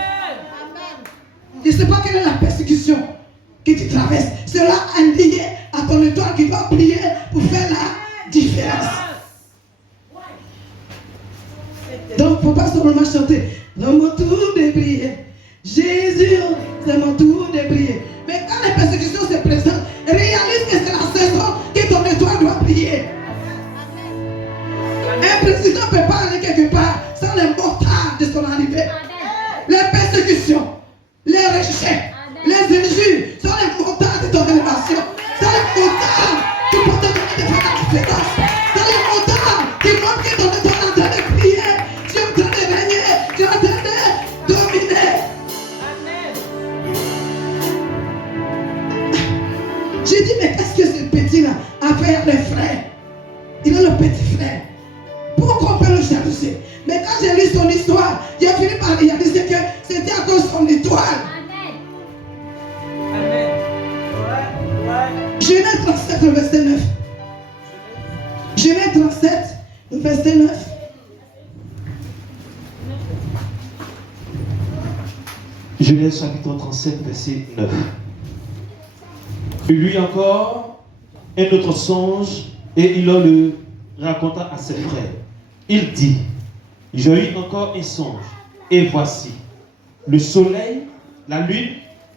Je ne sais pas quelle est la persécution que tu traverses. Cela est lié à ton étoile qui doit briller pour faire la différence. Donc, il ne faut pas seulement chanter. C'est mon tour de briller. Jésus, c'est mon tour de briller. Mais quand les persécutions se présentent, réalise que c'est la saison que ton étoile doit briller. Un président ne peut pas aller quelque part sans les motards de son arrivée. Les persécutions, les rejets, les injures sont les motards de ton élévation. C'est les motards qui peuvent te donner de faire la différence. C'est les motards qui montrent que ton étoile est en train de briller. Tu es en train de régner, tu es en train de dominer. J'ai dit, mais qu'est-ce que ce petit-là a fait à les frères? Il est le petit frère. Pourquoi on peut le jalouser? Mais quand j'ai lu son histoire, j'ai fini par réaliser que c'était à cause de son étoile. Genèse 37, le verset 9. Genèse 37, le verset 9. Genèse chapitre 37, verset 9. Il eut encore un autre songe et il le raconta à ses frères. Il dit, j'ai eu encore un songe et voici, le soleil, la lune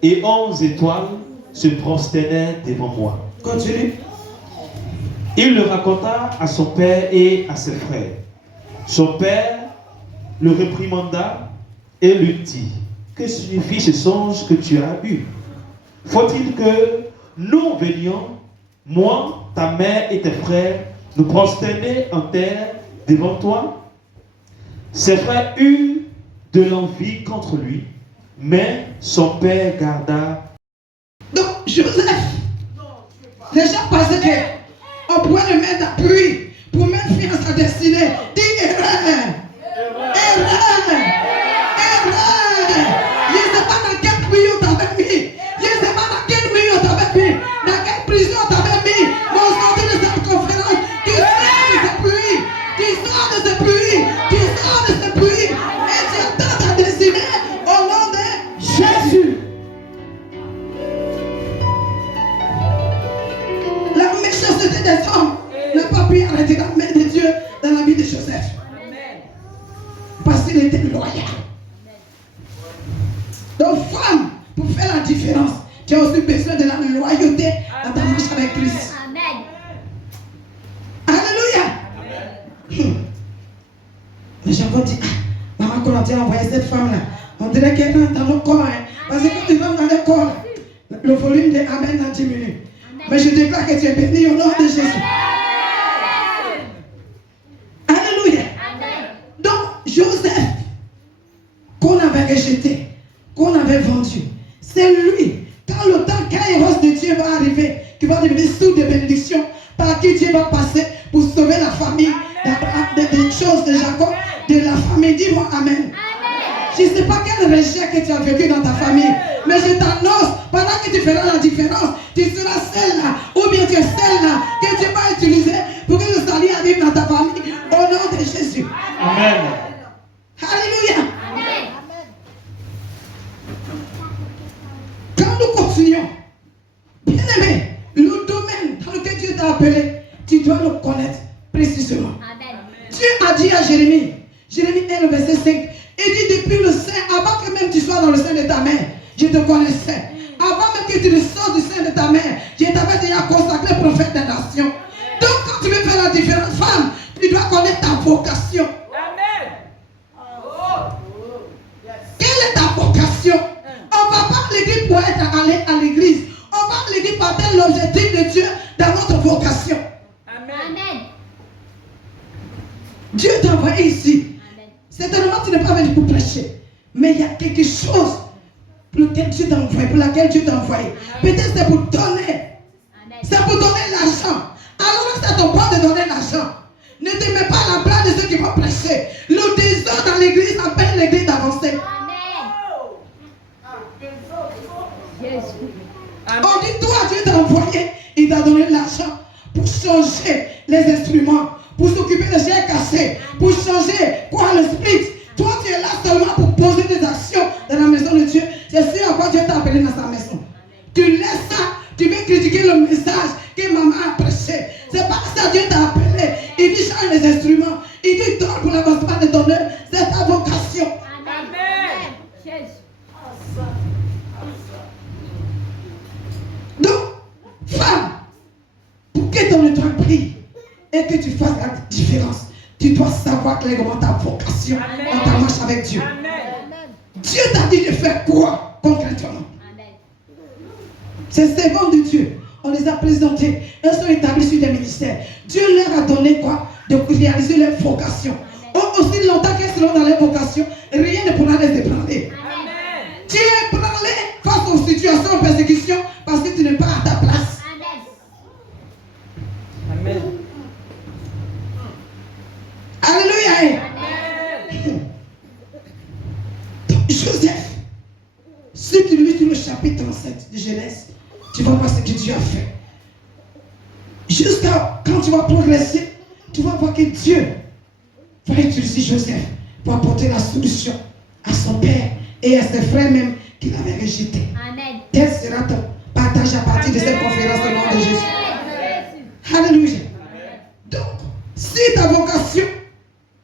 et 11 étoiles se prosternèrent devant moi. Continue. Il le raconta à son père et à ses frères. Son père le réprimanda et lui dit, que signifie ce songe que tu as eu? Faut-il que nous venions, moi, ta mère et tes frères, nous prosterner en terre devant toi? Ses frères eurent de l'envie contre lui, mais son père garda. Donc, Joseph, les gens pensaient qu'on pourrait le mettre d'appui pour mettre fin à sa destinée. Dis erreur. Erreur. Je ne sais pas dans quel pays on t'avait mis. Je ne sais pas dans quel pays on t'avait mis. Dans quelle prison on t'avait mis. Mais au sortir de cette conférence, tu sors de ce pays. Tu sors de ce pays. Tu sors de ce pays. Et tu attends ta destinée au nom de Jésus. La méchanceté des hommes n'a pas pu arrêter la main de Dieu dans la vie de Joseph. Parce qu'il était loyal. Donc, femme, pour faire la différence, tu as aussi besoin de la loyauté dans ta marche avec Christ. Amen. Alléluia. Les gens vont dire, maman, quand on a envoyé cette femme-là, on dirait qu'elle est dans le corps. Hein, parce que quand tu rentres dans le corps, le volume de Amen a diminué. Mais je déclare que tu es béni au nom de Jésus. Alléluia. Donc, Joseph, qu'on avait rejeté, qu'on avait vendu, c'est lui, quand le temps, quand Kairos de Dieu va arriver, qui va devenir source de bénédiction, par qui Dieu va passer pour sauver la famille, des choses de Jacob, de la famille. Dis-moi Amen. Je ne sais pas quel rejet que tu as vécu dans ta famille, mais je t'annonce, pendant que tu feras la différence, tu seras celle-là, ou bien tu es celle-là que Dieu va utiliser pour que le salut arrive dans ta famille, au nom de Jésus. Amen. Alléluia. dois le connaître précisément. Amen. Dieu a dit à Jérémie, Jérémie 1, le verset 5, il dit depuis le sein, avant que même tu sois dans le sein de ta mère, je te connaissais. Avant même que tu ne sortes du sein de ta mère, je t'avais déjà consacré prophète des nations. Donc quand tu veux faire la différence, femme, tu dois connaître ta vocation. Amen. Quelle est ta vocation? On ne va pas à l'église pour être allé à l'église. On va à l'église pour atteindre l'objectif de Dieu dans notre vocation. Amen. Amen. Dieu t'a envoyé ici. Amen. Certainement, tu n'es pas venu pour prêcher. Mais il y a quelque chose pour lequel Dieu t'a envoyé, pour laquelle Dieu t'a envoyé. Peut-être c'est pour donner. Amen. C'est pour donner l'argent. Alors c'est à ton part de donner l'argent. Ne te mets pas à la place de ceux qui vont prêcher. Le désordre dans l'église empêche l'église d'avancer. Amen. Jésus. On dit, toi, Dieu t'a envoyé, il t'a donné l'argent pour changer les instruments, pour s'occuper des chairs cassées, pour changer quoi le split. Toi, tu es là seulement pour poser des actions dans la maison de Dieu. C'est ce à quoi Dieu t'a appelé dans sa maison. Tu laisses ça, tu veux critiquer le message que maman a prêché. C'est pas ça Dieu t'a appelé. Il dit change les instruments. Il dit donne pour l'avancement de ton œuvre. C'est ta vocation. Amen. Amen. Jésus. Donc, femme, pour que ton étoile brille et que tu fasses la différence, tu dois savoir clairement ta vocation dans ta marche avec Dieu. Amen. Dieu t'a dit de faire quoi concrètement? Amen. Ces servants de Dieu, on les a présentés. Eux sont établis sur des ministères. Dieu leur a donné quoi? De réaliser leur vocation. Aussi longtemps qu'elles seront dans leur vocation, rien ne pourra les ébranler. Amen. Tu es ébranlé face aux situations de persécution parce que tu n'es pas à ta place. Amen. Amen. Alléluia. Amen. Donc, Joseph, si tu lis tout le chapitre 37 de Genèse, tu vas voir ce que Dieu a fait. Jusqu'à quand tu vas progresser, tu vas voir que Dieu va utiliser Joseph pour apporter la solution à son père et à ses frères même qu'il avait rejetés. Amen. Tel sera ton partage à partir de cette conférence au nom de Jésus. Alléluia. Donc, si ta vocation,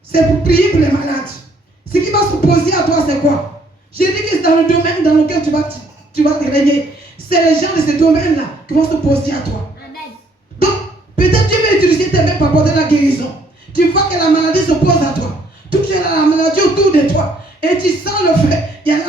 c'est pour prier pour les malades, ce qui va s'opposer à toi, c'est quoi? J'ai dit que c'est dans le domaine dans lequel tu vas te régner. C'est les gens de ce domaine-là qui vont s'opposer à toi. Amen. Donc, peut-être Dieu va utiliser tes mains pour apporter la guérison. Tu vois que la maladie s'oppose à toi. Tout qu'il y a la maladie autour de toi. Et tu sens le fait. Il y a la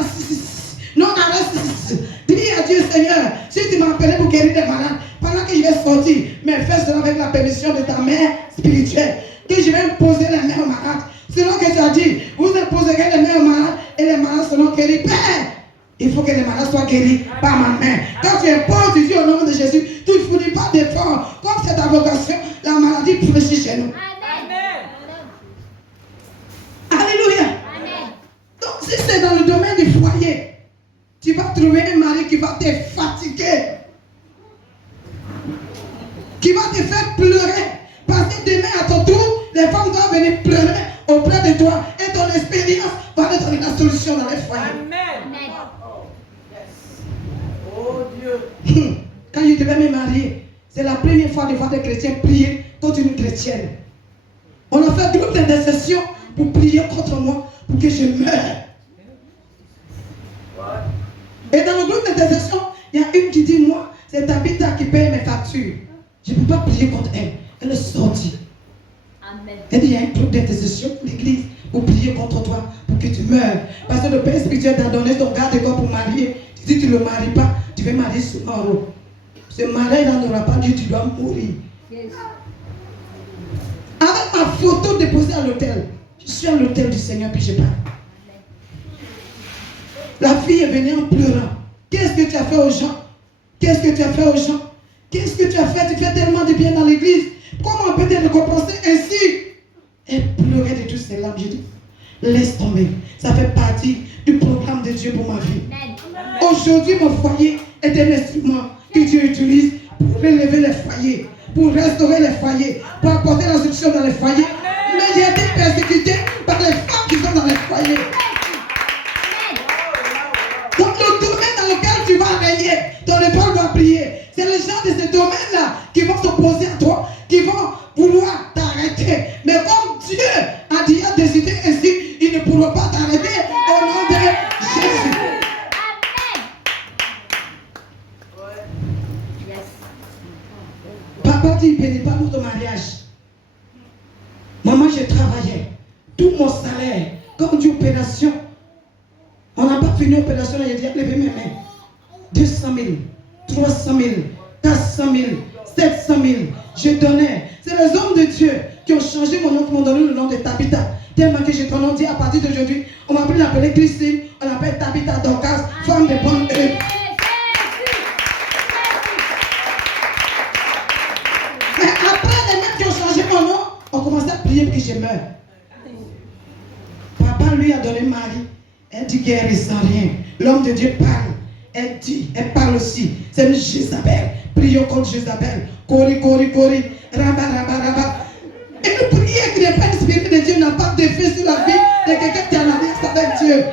non, arrête. Dis à Dieu, Seigneur, si tu m'as appelé pour guérir des malades, pendant que je vais sortir, mais fais cela avec la permission de ta mère spirituelle. Que je vais poser les mains aux malades. Selon que tu as dit, vous imposerez les mains aux malades et les malades seront guéris. Père, il faut que les malades soient guéris par ma main. Quand tu imposes, tu dis au nom de Jésus, tu ne fournis pas d'efforts. Comme c'est ta vocation, la maladie fléchit chez nous. Amen. Alléluia. Amen. Donc si c'est dans le domaine du foyer, tu vas trouver un mari qui va te fatiguer. Qui va te faire pleurer. Parce que demain à ton tour, les femmes doivent venir pleurer auprès de toi. Et ton expérience va te donner la solution dans les foyers. Amen. Amen. Oh Dieu. Quand je devais me marier, c'est la première fois de voir des chrétiens prier contre une chrétienne. On a fait un groupe d'intercession pour prier contre moi, pour que je meure. Et dans le groupe d'intercession, il y a une qui dit, moi, c'est Tabitha qui paye mes factures. Je ne peux pas prier contre elle. Elle est sortie. Amen. Elle dit, il y a un groupe d'intercession pour l'église pour prier contre toi, pour que tu meurs. Parce que le Père spirituel t'a donné ton garde-corps pour marier. Tu dis, tu ne le maries pas, tu veux marier ce mort. Ce mariage n'aura pas dit, tu dois mourir. Jésus. Avec ma photo déposée à l'hôtel. Je suis à l'hôtel du Seigneur, puis je parle. La fille est venue en pleurant. Qu'est-ce que tu as fait aux gens? Qu'est-ce que tu as fait aux gens? Qu'est-ce que tu as fait? Tu fais tellement de bien dans l'église. Comment on peut te récompenser ainsi? Elle pleurait de toutes ses larmes. Je dis, laisse tomber. Ça fait partie du programme de Dieu pour ma vie. Amen. Aujourd'hui, mon foyer est un instrument que Dieu utilise pour relever les foyers, pour restaurer les foyers, pour apporter la solution dans les foyers. Mais j'ai été persécuté par les femmes qui sont dans les foyers. Donc le domaine dans lequel tu vas régner, ton étoile va briller. C'est les gens de ce domaine-là qui vont s'opposer à toi, qui vont Jésus. Papa dit, bénis pas notre mariage. Maman, je travaillais. Tout mon salaire, comme on dit opération. On n'a pas fini l'opération, il a dit, levez mes mains. 200 000, 300 000, 400 000, 700 000. Je donnais. C'est les hommes de Dieu qui ont changé mon nom, qui m'ont donné le nom de Tabitha. Tellement que j'ai ton nom dit, à partir d'aujourd'hui, on m'a plus l'appeler Christine, on l'appelle Tabitha Dorcas, femme de bonne œuvre. Mais après, les mecs qui ont changé mon nom, on commençait à prier pour que je meure. Papa lui a donné Marie. Elle dit guerre sans rien. L'homme de Dieu parle. Elle dit, elle parle aussi. C'est une Jézabel. Prions contre Jézabel. Cori, cori, cori. Raba, raba, raba. Et nous prions que l'Esprit de Dieu n'a pas d'effet sur la vie de quelqu'un qui est en alliance avec Dieu.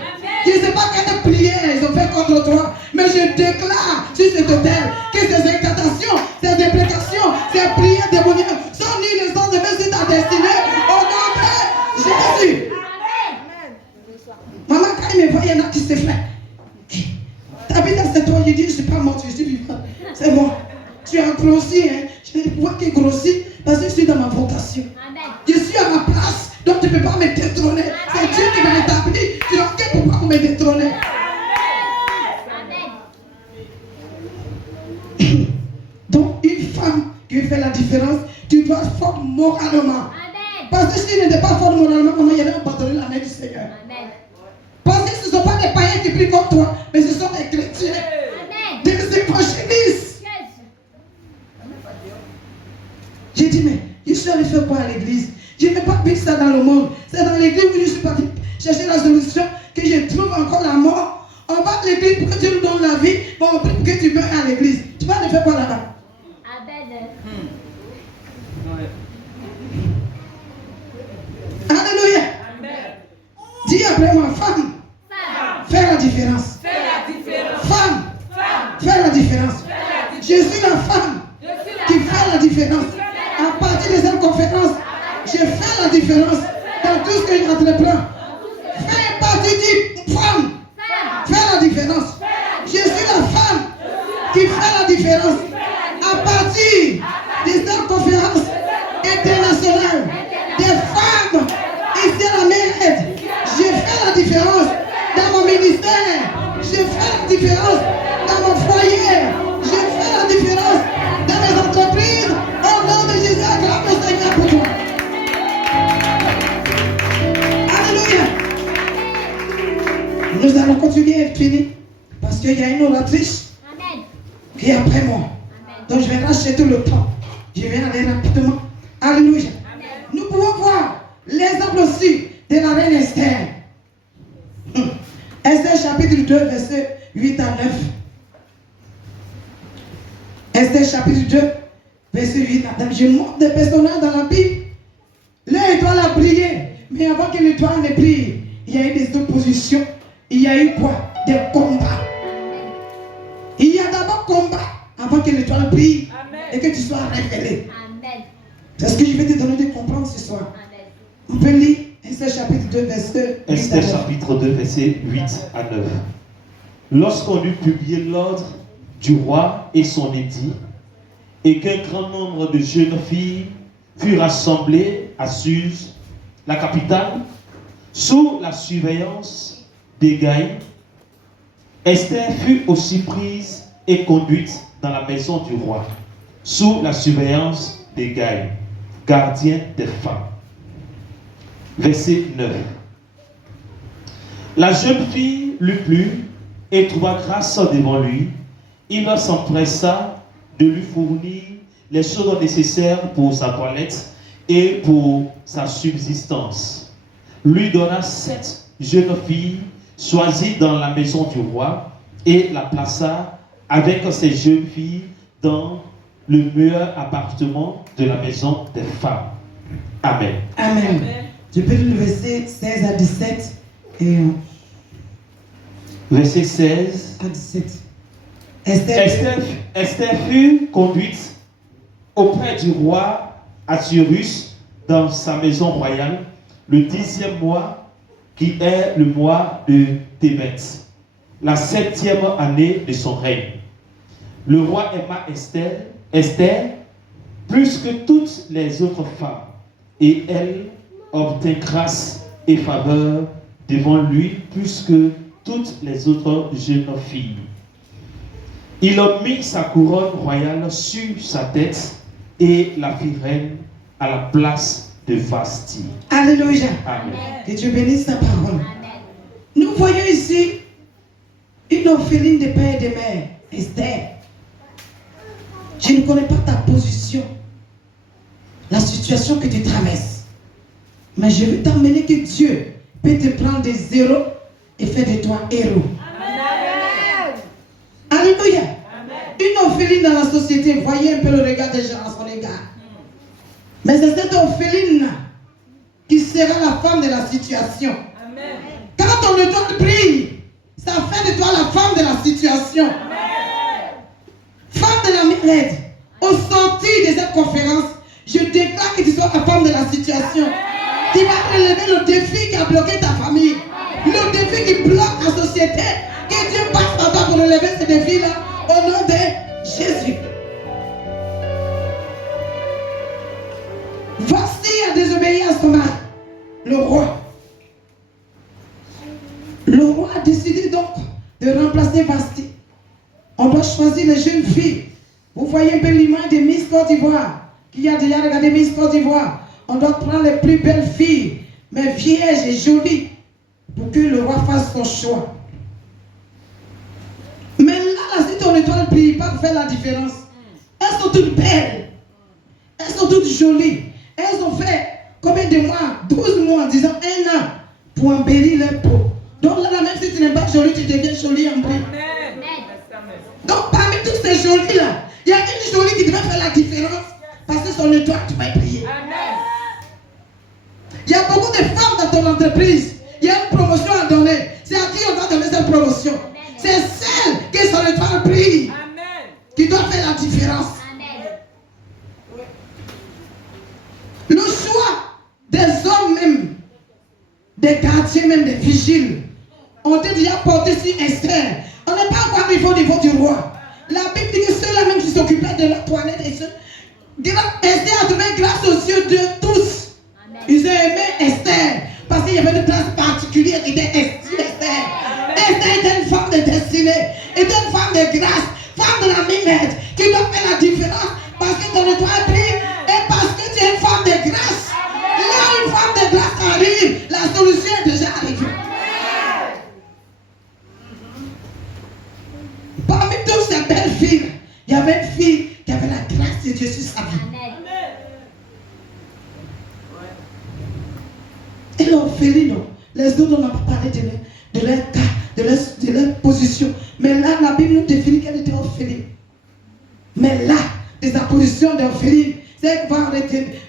Je ne sais pas quelle prière ils ont fait contre toi, mais je déclare sur cet autel que ces incantations, ces imprécations, ces prières démoniaques sont nulles sans effet sur ta destinée. Au nom de Jésus. Maman, quand il me voit, il y en a qui se font. Tabitha, c'est toi, je dis, je ne suis pas morte, je suis vivante. C'est moi. Tu as grossi, hein. Je vois qu'il grossit parce que je suis dans ma vocation. Je suis à ma place, donc tu ne peux pas me détrôner. C'est Dieu qui m'a établi. Tu n'as aucun pouvoir pour me détrôner. Donc, une femme qui fait la différence, tu dois être forte moralement. Parce que si tu n'étais pas forte moralement, comment il y avait abandonné la main du Seigneur. Parce que ce ne sont pas des païens qui prient comme toi, mais ce sont des chrétiens, des évangélistes. J'ai dit, mais je suis allé faire quoi à l'église? Je n'ai pas pris ça dans le monde. C'est dans l'église où je suis parti chercher la solution, que je trouve encore la mort. On va à l'église pour que Dieu nous donne la vie, mais on prie pour que tu meurs à l'église. Tu vas aller faire quoi là-bas? Alléluia. Dis après moi, femme, fais la différence. Femme, fais la différence. Je suis la femme qui fait la différence. À partir de cette conférence, je fais la différence dans tout ce que j'entreprends. Fais partie du femme, fais la différence. Je suis la femme qui fait la différence. À partir de cette conférence internationale des femmes ici à la Mérette, je fais la différence dans mon ministère. Je fais la différence dans mon foyer. Je fais la différence dans mes entreprises. Au nom de Jésus, acclame le Seigneur pour toi. Alléluia. Nous allons continuer et finir. Parce qu'il y a une oratrice qui est après moi. Donc je vais racheter tout le temps. Je vais aller rapidement. Alléluia. Nous pouvons voir l'exemple aussi de la reine Esther. Esther chapitre 2, verset 8 à 9. Esther chapitre 2, verset 8 à 9. Je montre des personnages dans la Bible. L'étoile a brillé. Mais avant que l'étoile ne brille, il y a eu des oppositions. Il y a eu quoi? Des combats. Il y a d'abord combat avant que l'étoile brille. Amen. Et que tu sois révélé. C'est ce que je vais te donner de comprendre ce soir. Amen. On peut lire Esther chapitre 2, verset 8 à 9. Esther chapitre 2, verset 8 à 9. Lorsqu'on eut publié l'ordre du roi et son édit, et qu'un grand nombre de jeunes filles furent rassemblées à Suse, la capitale, sous la surveillance d'Hégaï, Esther fut aussi prise et conduite dans la maison du roi, sous la surveillance d'Hégaï, gardien des femmes. Verset 9. La jeune fille lui plut et trouva grâce devant lui. Il s'empressa de lui fournir les choses nécessaires pour sa toilette et pour sa subsistance. Lui donna 7 jeunes filles choisies dans la maison du roi et la plaça avec ces jeunes filles dans le meilleur appartement de la maison des femmes. Amen. Amen. Amen. Je peux lire le verset 16 à 17 et verset 16 à 17. Esther fut conduite auprès du roi Assuérus dans sa maison royale le 10e mois qui est le mois de Tébet. la 7e année de son règne. Le roi aima Esther plus que toutes les autres femmes, et elle obtint grâce et faveur devant lui plus que toutes les autres jeunes filles. Il mit sa couronne royale sur sa tête et la fit reine à la place de Vasti. Alléluia. Amen. Que Dieu bénisse sa parole. Amen. Nous voyons ici une orpheline de père et de mère, Esther. Je ne connais pas ta position, la situation que tu traverses. Mais je veux t'emmener que Dieu peut te prendre des zéros et faire de toi héros. Amen. Alléluia. Amen. Une orpheline dans la société, voyez un peu le regard des gens à son égard. Mais c'est cette orpheline qui sera la femme de la situation. Amen. Quand ton étoile brille, ça fait de toi la femme de la situation. Femme de la Mirette, au sortir de cette conférence, je déclare que tu sois la femme de la situation. Tu vas relever le défi qui a bloqué ta famille. Le défi qui bloque ta société. Que Dieu passe par toi pour relever ce défi-là au nom de Jésus. Vasti a désobéi à son mari, le roi. Le roi a décidé donc de remplacer Vasti. On doit choisir les jeunes filles. Vous voyez un peu l'image de Miss Côte d'Ivoire. Qui a déjà regardé Miss Côte d'Ivoire? On doit prendre les plus belles filles, mais vierges et jolies, pour que le roi fasse son choix. Mais là, si ton étoile ne brille pas pour faire la différence, elles sont toutes belles. Elles sont toutes jolies. Elles ont fait combien de mois? 12 mois, disons 1 an, pour embellir leur peau. Donc là, même si tu n'es pas jolie, tu deviens jolie en brille. Amen. Donc parmi tous ces jolis-là, il y a une jolie qui devrait faire la différence parce que son étoile, tu vas briller. Amen. Il y a beaucoup de femmes dans ton entreprise. Il y a une promotion à donner. C'est à qui on doit donner cette promotion? C'est celle qui son étoile brille Amen. qui doit faire la différence. Amen. Le choix des hommes même, des gardiens même, des vigiles, ont été déjà portés sur Esther. On n'est pas encore arrivé au niveau du roi. La Bible dit que ceux-là même qui s'occupaient de la toilette et ceux, Esther a trouvé grâce aux yeux de tous. Amen. Ils ont aimé Esther parce qu'il y avait une place particulière qui était Esther. Esther était une femme de destinée, était une femme de grâce, femme de la Mirette, qui doit faire la différence parce que ton étoile brille et parce que tu es une femme de grâce. Là, une femme de grâce arrive, la solution est déjà arrivée. Parmi toutes ces belles filles, il y avait une fille qui avait la grâce de Dieu sur sa vie. Amen. Et l'orpheline, les autres, on n'a pas parlé de leur cas, de leur position. Mais là, la Bible nous définit qu'elle était orpheline. Mais là, de sa position d'orpheline, c'est qu'elle va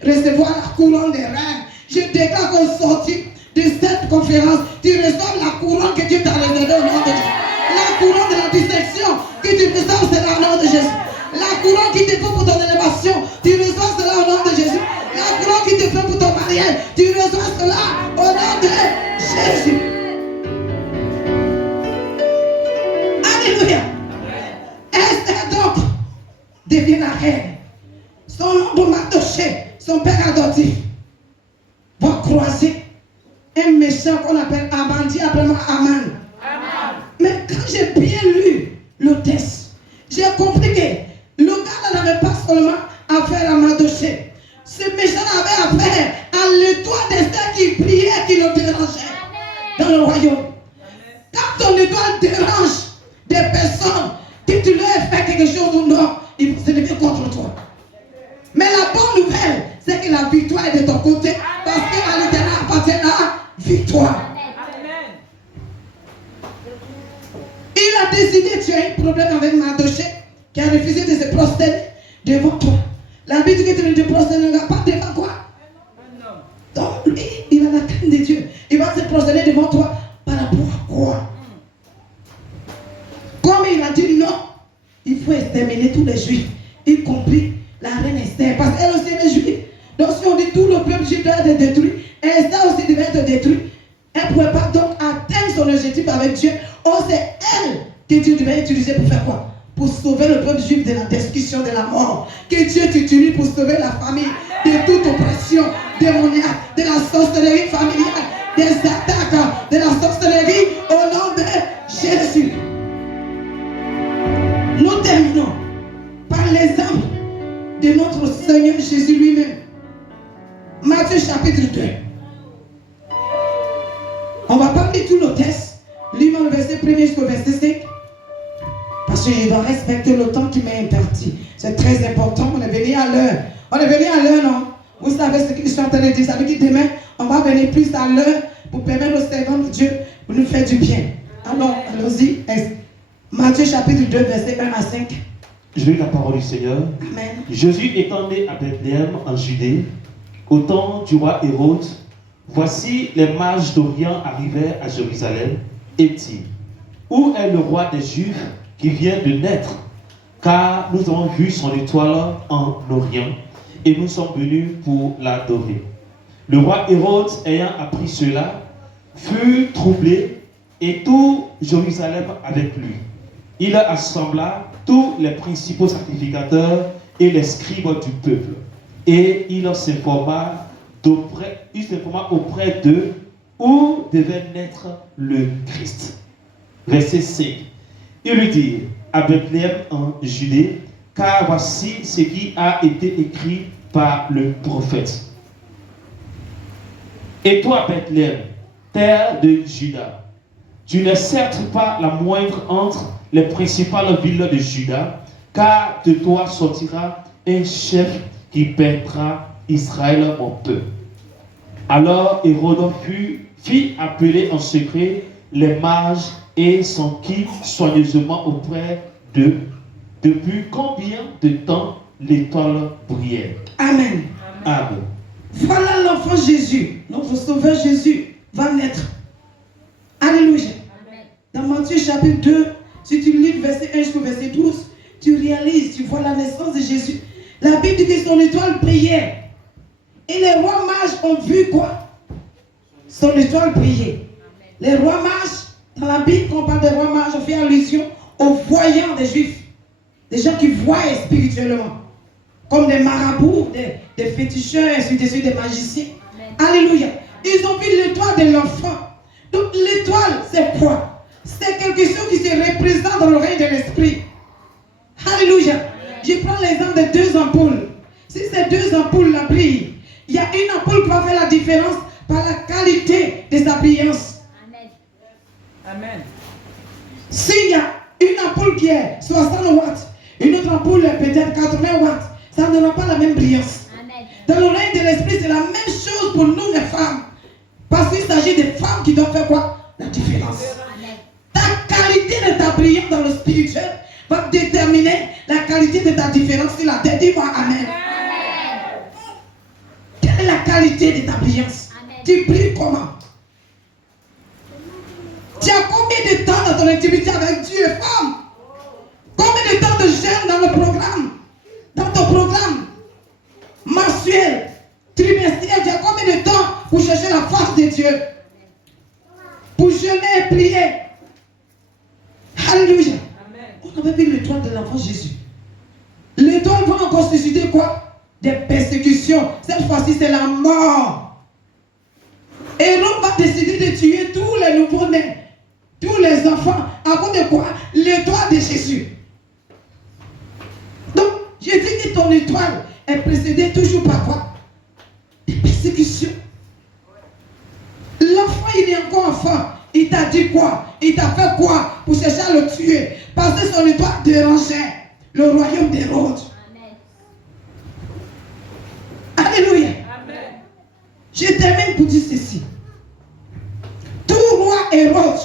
recevoir la couronne des reines. Je déclare qu'au sortir de cette conférence, tu reçois la couronne que Dieu t'a réservée au nom de Jésus. La couronne de la distinction que tu reçois, c'est au nom de Jésus. La couronne qui te faut pour ton élévation, tu reçois cela au nom de Jésus. La couronne qui te faut pour ton mariage, tu reçois cela au nom de Jésus. Alléluia. Esther donc devient la reine. Son oncle Mardochée, son père adoptif, va croiser un méchant qu'on appelle Amandi, appelons Aman. Mais quand j'ai bien lu le texte, j'ai compris que le gars n'avait pas seulement affaire à Mardochée. Ce méchant avait affaire à l'étoile d'Esther qui priait, qui le dérangeait dans le royaume. Quand ton étoile dérange des personnes, que tu leur fais quelque chose ou non, ils vont se lever contre toi. Mais la bonne nouvelle, c'est que la victoire est de ton côté, parce qu'à l'Éternel appartient la victoire. Amen. Il a décidé, tu as un problème avec Mardochée, qui a refusé de se prosterner devant toi. La Bible dit que tu ne te prosterneras pas devant quoi? Donc lui, il a la crainte de Dieu. Il va se prosterner devant toi par rapport à quoi? Comme il a dit non, il faut exterminer tous les juifs, y compris la reine Esther, parce qu'elle aussi est juive. Donc si on dit tout le peuple juif doit être détruit, Esther aussi devait être détruite. Elle ne pouvait pas donc atteindre son objectif avec Dieu. Or c'est elle que Dieu devait utiliser pour faire quoi? Pour sauver le peuple juif de la destruction, de la mort. Que Dieu t'utilise pour sauver la famille de toute oppression démoniaque, de la sorcellerie familiale, des attaques de la sorcellerie au nom de Jésus. Nous terminons par l'exemple de notre Seigneur Jésus lui-même. Matthieu chapitre 2. On va pas lire tout le texte. Lis-moi le verset 1er jusqu'au verset 5. Parce que je dois respecter le temps qui m'est imparti. C'est très important. On est venu à l'heure. On est venu à l'heure, non? Vous savez ce qu'ils sont en train de dire. Ça veut dire que demain, on va venir plus à l'heure pour permettre aux servants de Dieu de nous faire du bien. Alors, allons-y. Matthieu chapitre 2, verset 1 à 5. Je lis la parole du Seigneur. Amen. Jésus étant né à Bethléem en Judée, au temps du roi Hérode, voici les mages d'Orient arrivèrent à Jérusalem et dirent: Où est le roi des Juifs qui vient de naître? Car nous avons vu son étoile en Orient et nous sommes venus pour l'adorer. Le roi Hérode, ayant appris cela, fut troublé et tout Jérusalem avec lui. Il assembla tous les principaux sacrificateurs et les scribes du peuple. Et il s'informa auprès d'eux où devait naître le Christ. Verset 5. Il lui dit: à Bethléem en Judée, car voici ce qui a été écrit par le prophète. Et toi, Bethléem, terre de Juda, tu n'es certes pas la moindre entre les principales villes de Juda, car de toi sortira un chef qui pètera Israël, mon peuple. Alors Hérode fit appeler en secret les mages et s'enquit soigneusement auprès d'eux. Depuis combien de temps l'étoile brillait? Amen. Amen. Voilà l'enfant Jésus, notre sauveur Jésus va naître. Alléluia. Dans Matthieu chapitre 2, si tu lis verset 1 jusqu'au verset 12, tu réalises, tu vois la naissance de Jésus. La Bible dit que son étoile brillait. Et les rois mages ont vu quoi? Son étoile brillait. Les rois mages, dans la Bible, quand on parle des rois mages, on fait allusion aux voyants des Juifs. Des gens qui voient spirituellement. Comme des marabouts, des féticheurs, ainsi de suite, des magiciens. Alléluia. Ils ont vu l'étoile de l'enfant. Donc l'étoile, c'est quoi? C'est quelque chose qui se représente dans le règne de l'esprit. Alléluia. Je prends l'exemple de deux ampoules. Si ces deux ampoules brillent, il y a une ampoule qui va faire la différence par la qualité de sa brillance. Amen. Amen. S'il y a une ampoule qui est 60 watts, une autre ampoule est peut-être 80 watts, ça n'aura pas la même brillance. Amen. Dans le règne de l'esprit, c'est la même chose pour nous les femmes. Parce qu'il s'agit des femmes qui doivent faire quoi? La différence. Amen. Ta qualité de ta brillance dans le spirituel va déterminer la qualité de ta différence sur la terre. Dis-moi Amen. Quelle est la qualité de ta brillance? Amen. Tu brilles comment? Tu as combien de temps dans ton intimité avec Dieu, femme? Combien de temps de jeûne dans le programme? Dans ton programme mensuel, trimestriel, tu as combien de temps pour chercher la face de Dieu? Pour jeûner et prier. Alléluia. On avait vu l'étoile de l'enfant Jésus. L'étoile va encore susciter quoi? Des persécutions. Cette fois-ci, c'est la mort. Hérode va décider de tuer tous les nouveau-nés, tous les enfants. À cause de quoi? L'étoile de Jésus. Donc, je dis que ton étoile est précédée toujours par quoi? Des persécutions. L'enfant, il est encore enfant. Il t'a dit quoi? Il t'a fait quoi pour chercher à le tuer? Parce que son étoile dérangeait le royaume d'Hérode. Alléluia. Amen. Je termine pour dire ceci. Tout roi Hérode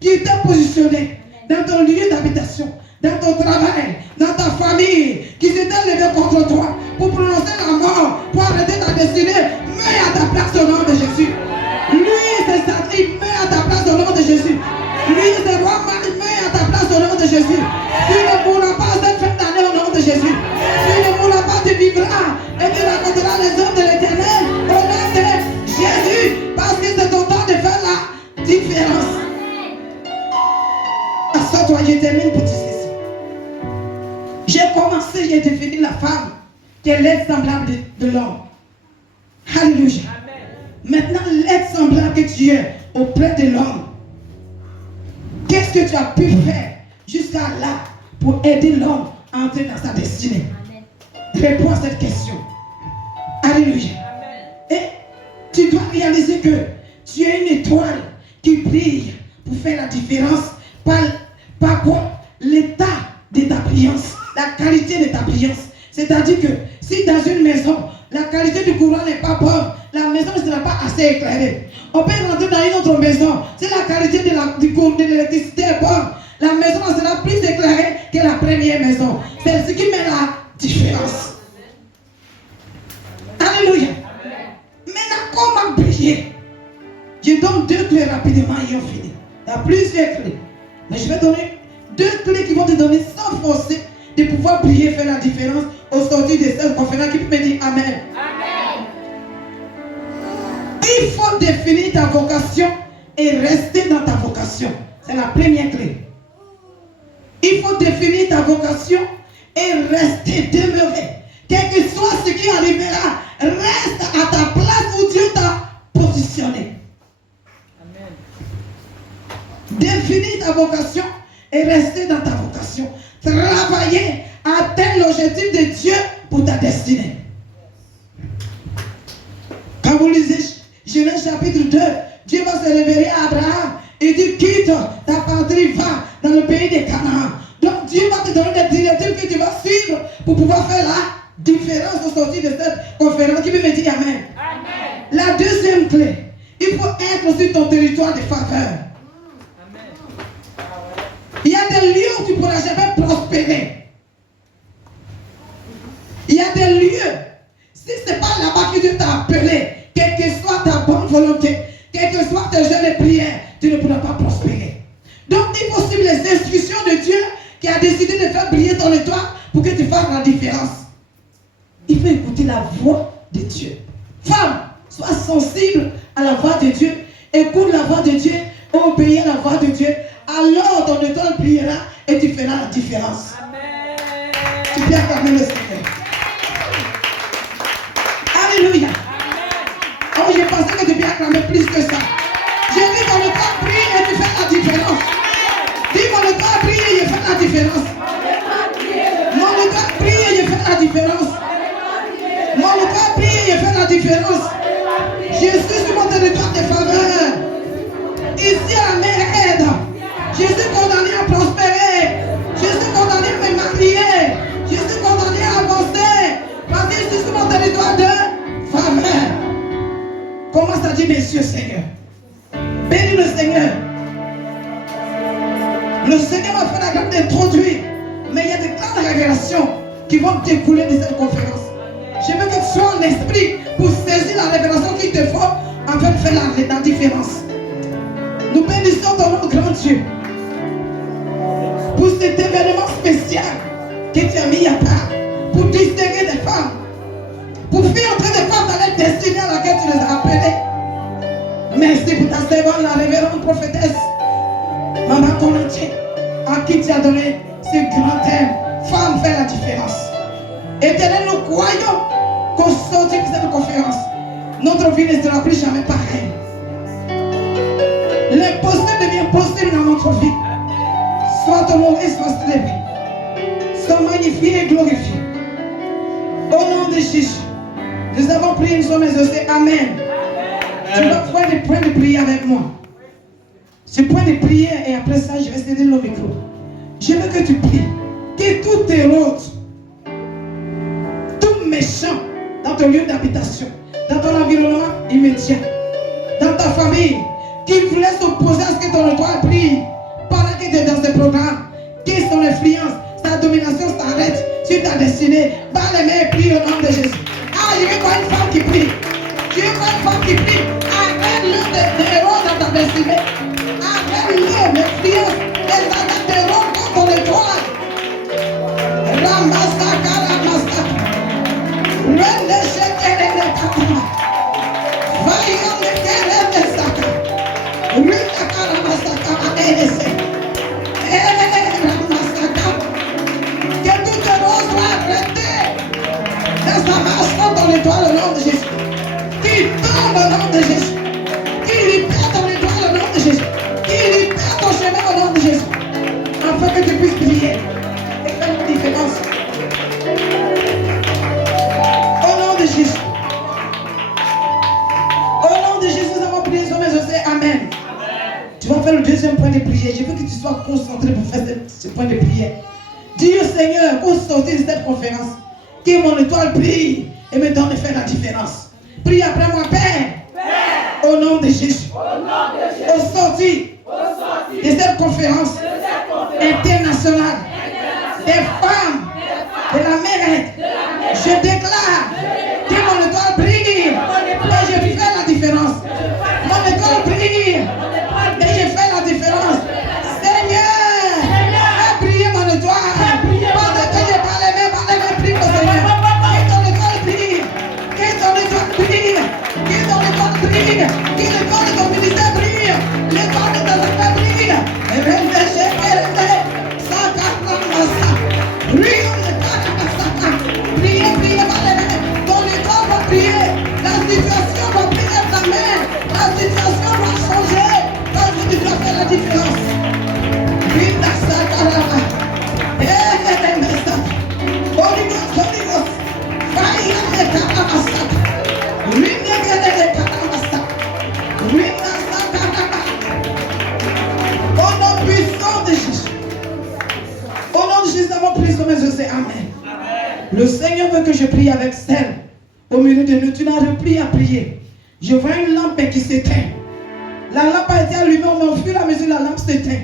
qui était positionné dans ton lieu d'habitation, dans ton travail, dans ta famille, qui s'était levé contre toi pour prononcer la mort, pour arrêter ta destinée, mets à ta place au nom de Jésus. Lui, c'est Satan, mets à ta place au nom de Jésus. Lui, c'est roi Marie, mets à ta place au nom de Jésus. Tu ne mourras pas cette fin d'année au nom de Jésus. Tu ne mourras pas, tu vivras et tu raconteras les œuvres de l'Éternel au nom de Jésus. Parce que c'est ton temps de faire la différence. toi, je termine pour dire ceci. J'ai commencé, j'ai défini la femme qui est l'aide semblable de l'homme. Alléluia. Maintenant, l'aide semblable que tu es auprès de l'homme. Qu'est-ce que tu as pu faire jusqu'à là pour aider l'homme à entrer dans sa destinée? Réponds à cette question. Alléluia. Et tu dois réaliser que tu es une étoile qui brille pour faire la différence par quoi? L'état de ta brillance, la qualité de ta brillance. C'est-à-dire que si dans une maison, la qualité du courant n'est pas bonne, la maison ne sera pas assez éclairée. On peut rentrer dans une autre maison, si la qualité de l'électricité est bonne, la maison sera plus éclairée que la première maison. C'est ce qui met la différence. Alléluia. Maintenant, comment briller? Je donne 2 clés rapidement et on finit. Il y a plusieurs clés. Mais je vais donner 2 clés qui vont te donner sans forcer de pouvoir briller, faire la différence au sortir de cette conférence. Qui peut me dire Amen? Amen. Il faut définir ta vocation et rester dans ta vocation. C'est la première clé. Il faut définir ta vocation et rester, demeurer. Quel que soit ce qui arrivera, reste à ta place où Dieu t'a positionné. Amen. Définis ta vocation et rester dans ta vocation. Travailler à atteindre l'objectif de Dieu pour ta destinée. Quand vous lisez Genèse chapitre 2, Dieu va se révéler à Abraham et dit quitte ta patrie, va dans le pays de Canaan. Donc Dieu va te donner des directives que tu vas suivre pour pouvoir faire la différence au sortir de cette conférence. Qui peut me dire Amen? Amen. La deuxième clé, il faut être sur ton territoire de faveur. Il y a des lieux où tu ne pourras jamais prospérer. Il y a des lieux, si ce n'est pas là-bas que Dieu t'a appelé, quelle que soit ta bonne volonté, quel que soit tes jeunes de prière, tu ne pourras pas prospérer. Donc il faut suivre les instructions de Dieu qui a décidé de faire briller ton étoile pour que tu fasses la différence. Il faut écouter la voix de Dieu. Femme, sois sensible à la voix de Dieu. Écoute la voix de Dieu, obéis à la voix de Dieu. Alors ton étoile brillera et tu feras la différence. Amen. Tu peux acclamer le Seigneur. Alléluia. Oh, j'ai pensé que tu peux acclamer plus que ça. J'ai dit ton étoile brille et tu fais la différence. Dis mon étoile brille et je fais la différence. Mon étoile brille et je fais la différence. Mon étoile brille et je fais la différence. Je suis sur mon territoire de faveur. Ici à la mer aide. Je suis condamné à prospérer. Je suis condamné à me marier. Je suis condamné à avancer. Parce que je suis sur mon territoire de faveur. Commence à dire messieurs Seigneur. Bénis le Seigneur. Le Seigneur m'a fait la grâce d'introduire. Mais il y a de grandes révélations qui vont découler de cette conférence. Je veux que tu sois en esprit pour saisir la révélation qu'il te faut afin de faire la différence. Nous bénissons ton nom, grand Dieu, pour cet événement spécial que tu as mis à part, pour distinguer des femmes, pour faire entrer des femmes dans la destinée à laquelle tu les as appelées. Merci pour ta servante, la révérende prophétesse, Maman Konaché, à qui tu as donné ce grand thème. Femme fait la différence. Éternel, nous croyons qu'au sortir de cette conférence, notre vie ne sera plus jamais pareille. L'impossible devient possible dans notre vie. Soit honoré, soit célébré. Soit magnifié et glorifié. Au nom de Jésus, nous avons prié, nous sommes exaucés. Amen. Tu vas faire des points de prière avec moi. Ce point de prière, et après ça, je vais céder le micro. Je veux que tu pries. Que tout érode, tout méchant dans ton lieu d'habitation, dans ton environnement immédiat, dans ta famille, qui voulait s'opposer à ce que ton étoile brille pendant que tu es dans ce programme, que son influence, sa domination s'arrête sur ta destinée. Par les mains et prie au nom de Jésus. Ah, je veux voir une femme qui prie. Je veux voir une femme qui prie. Arrête-le de héros dans ta destinée. Arrête-le, l'influence des attaques de héros contre ton étoile. Ramasaka, ramasaka. Rende shekere de katama. Vaillons le kere de saka. Rende karamasaka, anese. ton étoile au nom de Jésus. Qu'il tombe au nom de Jésus. Qu'il libère ton étoile au nom de Jésus. Qu'il libère ton chemin au nom de Jésus. Afin que tu puisses prier et faire la différence. Au nom de Jésus. Au nom de Jésus, nous avons prié sur mes os. Amen. Tu vas faire le deuxième point de prière. Je veux que tu sois concentré pour faire ce point de prière. Dis au Seigneur, au sortir de cette conférence, que mon étoile brille et me donne de faire la différence. Prie après moi, Père. Au nom de Jésus. Au sortir de cette conférence internationale des femmes de la Mérette, je déclare que mon étoile brille et je fais la différence. Mon étoile brille et je fais la différence. Seigneur, fais briller mon étoile. Pendant que je parle les mains, prie au Seigneur. Que ton étoile brille, que ton étoile brille, que ton étoile brille, que l'étoile de ton ministère brille, l'étoile de ton affaire brille. Priez, ton étoile va briller, la situation va briller ta main, la situation va changer, parce que tu dois faire la différence. Holy Ghost, au nom puissant de Jésus. Au nom de Jésus, nous avons pris sur mes os. Amen. Le Seigneur veut que je prie avec celle au milieu de nous. Tu n'arrives plus à prier. Je vois une lampe qui s'éteint. La lampe a été allumée, au fur et à mesure la lampe s'éteint.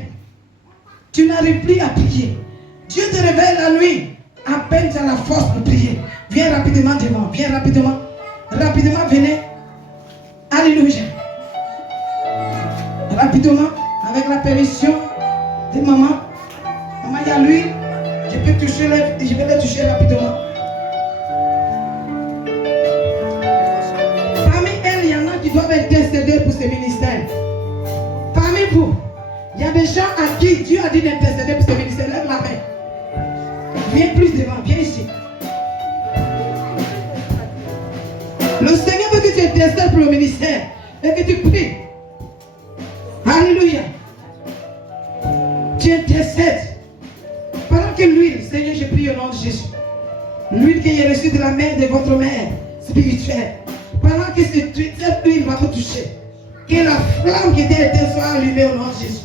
Tu n'arrives plus à prier. Dieu te réveille la nuit. À peine tu as la force pour prier. Viens rapidement devant. Viens rapidement. Rapidement, venez. Alléluia. Rapidement, avec la permission de maman. Maman, il y a l'huile. Je vais les toucher rapidement. Parmi elles, il y en a qui doivent intercéder pour ces ministères. Parmi vous, il y a des gens à qui Dieu a dit d'intercéder pour ces ministères. Lève la main. Viens plus devant, viens ici. Le Seigneur veut que tu intercèdes pour le ministère et que tu pries. Alléluia. Tu intercèdes. Pendant que l'huile, Seigneur, je prie au nom de Jésus. L'huile qui est reçue de la mère de votre mère spirituelle. Pendant que cette huile va vous toucher. Que la flamme qui était éteinte soit allumée au nom de Jésus.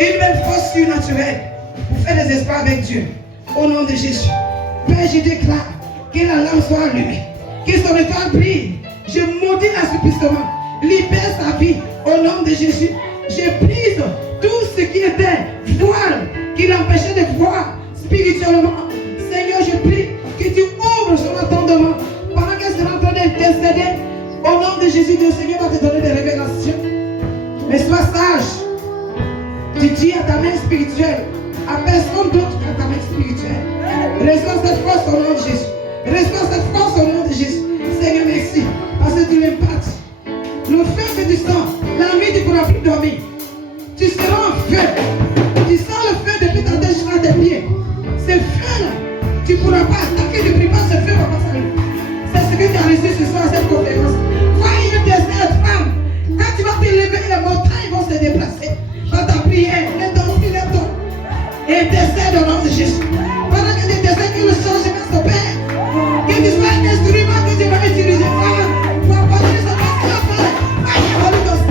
Une belle force surnaturelle pour faire des espoirs avec Dieu. Au nom de Jésus. Père, je déclare que la lampe soit allumée. Que son étoile brille. Je maudis l'assouplissement. Libère sa vie. Au nom de Jésus. Je brise tout ce qui était voile qui l'empêchait de voir spirituellement. Seigneur, je prie que tu ouvres son entendement pendant qu'elle sera en train d'intercéder. Au nom de Jésus, Dieu Seigneur va te donner des révélations. Mais sois sage. Tu dis à ta main spirituelle, à personne d'autre qu'à ta main spirituelle. Reçois cette force au nom de Jésus. Reçois cette force au nom de Jésus. Seigneur, merci. Parce que tu m'impartes. Le feu que tu sens, la nuit tu ne pourras plus dormir. Tu seras en feu. Tu sens le feu depuis ta tête jusqu'à tes pieds. Ce feu-là, tu ne pourras pas. Tant que tu ne pries pas, ce feu ne va pas s'allumer. C'est ce que tu as reçu ce soir à cette conférence. Voyez de cette femme. Quand tu vas te lever, les montagnes vont se déplacer. Dans ta prière, lève-toi. Et intercède au nom de Jésus. Pendant que tu intercèdes, que le changement s'opère. Que tu sois un instrument que tu vas utiliser. Pour apporter ce que tu vas faire. Voyez, Holy Ghost.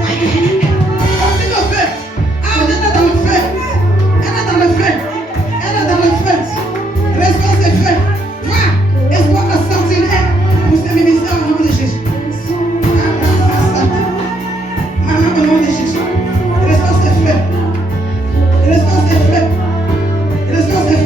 Voyez. Voici le feu. Ah, elle est dans le feu. Elle est dans le feu. Elle est dans le feu. Reçois ce feu. Vois. Espoir à sortir pour ce ministère au nom de Jésus. Maman, au nom de Jésus. Reçois ce feu. Reçois ce feu. Reçois ce feu.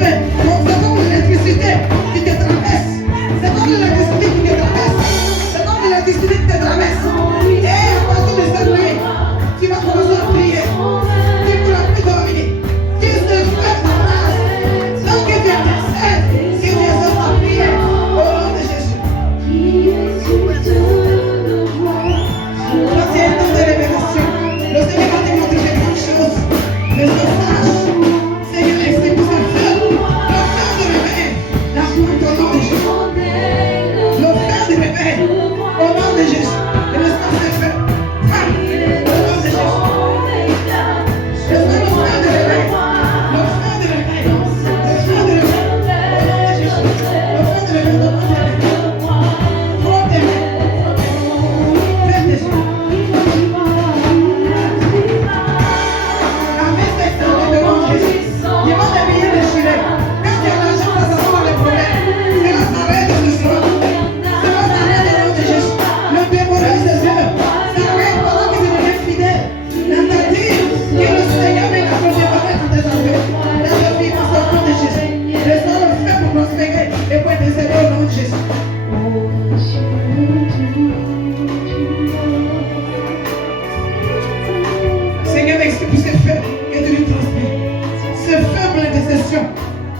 l'onction,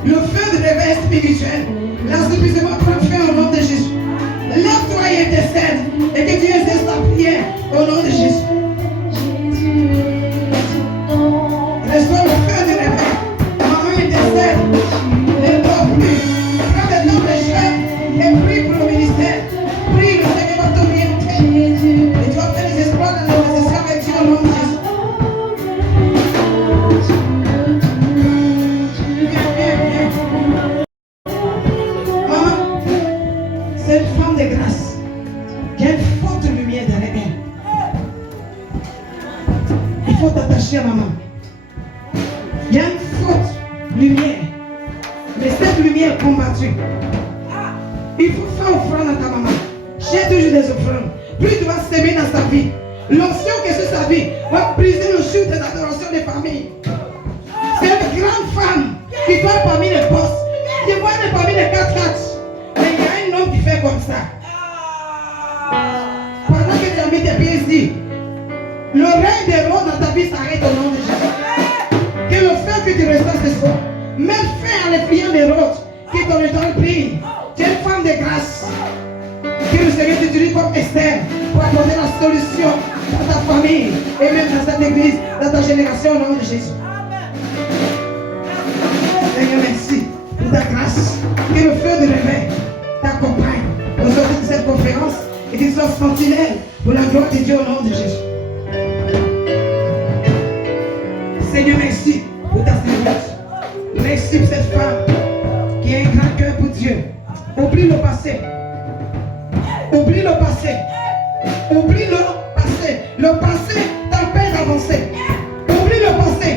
le feu de l'éveil spirituel, l'assouplissement pour le feu au nom de Jésus. Lève-toi et intercède et que Dieu exerce ta prière au nom de Jésus. Reçois le feu de l'éveil. Maman intercède. Ne dors plus. Prends le temps de jeûne et prie pour le ministère. Prie, le Seigneur va t'orienter. Et tu vas faire des espoirs dans la négociation avec Dieu au nom de Jésus. Maman, c'est une femme de grâce. Il y a une forte lumière derrière elle. Il faut t'attacher à maman. Il y a une forte lumière. Mais cette lumière est combattue. Il faut faire offrande à ta maman. J'ai toujours des offrandes. Plus tu vas s'aimer dans sa vie, l'onction qui est sur sa vie va briser le joug des adorations des familles. C'est une grande femme qui doit parmi les boss, qui doit être parmi les 4 mais il y a un homme qui fait comme ça. Pendant que tu as mis tes pieds ici, le règne des rois dans ta vie s'arrête au nom de Jésus. Que le feu que tu reçois ce soir, même fait en les priant des routes, qui ton étoile prie. Tu es une femme de grâce. Que le Seigneur t'utilise comme Esther pour apporter la solution dans ta famille et même dans cette église, dans ta génération au nom de Jésus. Seigneur, merci pour ta grâce. Que le feu de réveil t'accompagne aujourd'hui de cette conférence et qu'il soit sentinelle pour la gloire de Dieu au nom de Jésus. Seigneur, merci pour ta servante. Merci pour cette femme qui a un grand cœur pour Dieu. Oublie le passé. Oublie le passé. Oublie le passé. Le passé t'empêche d'avancer. Oublie le passé.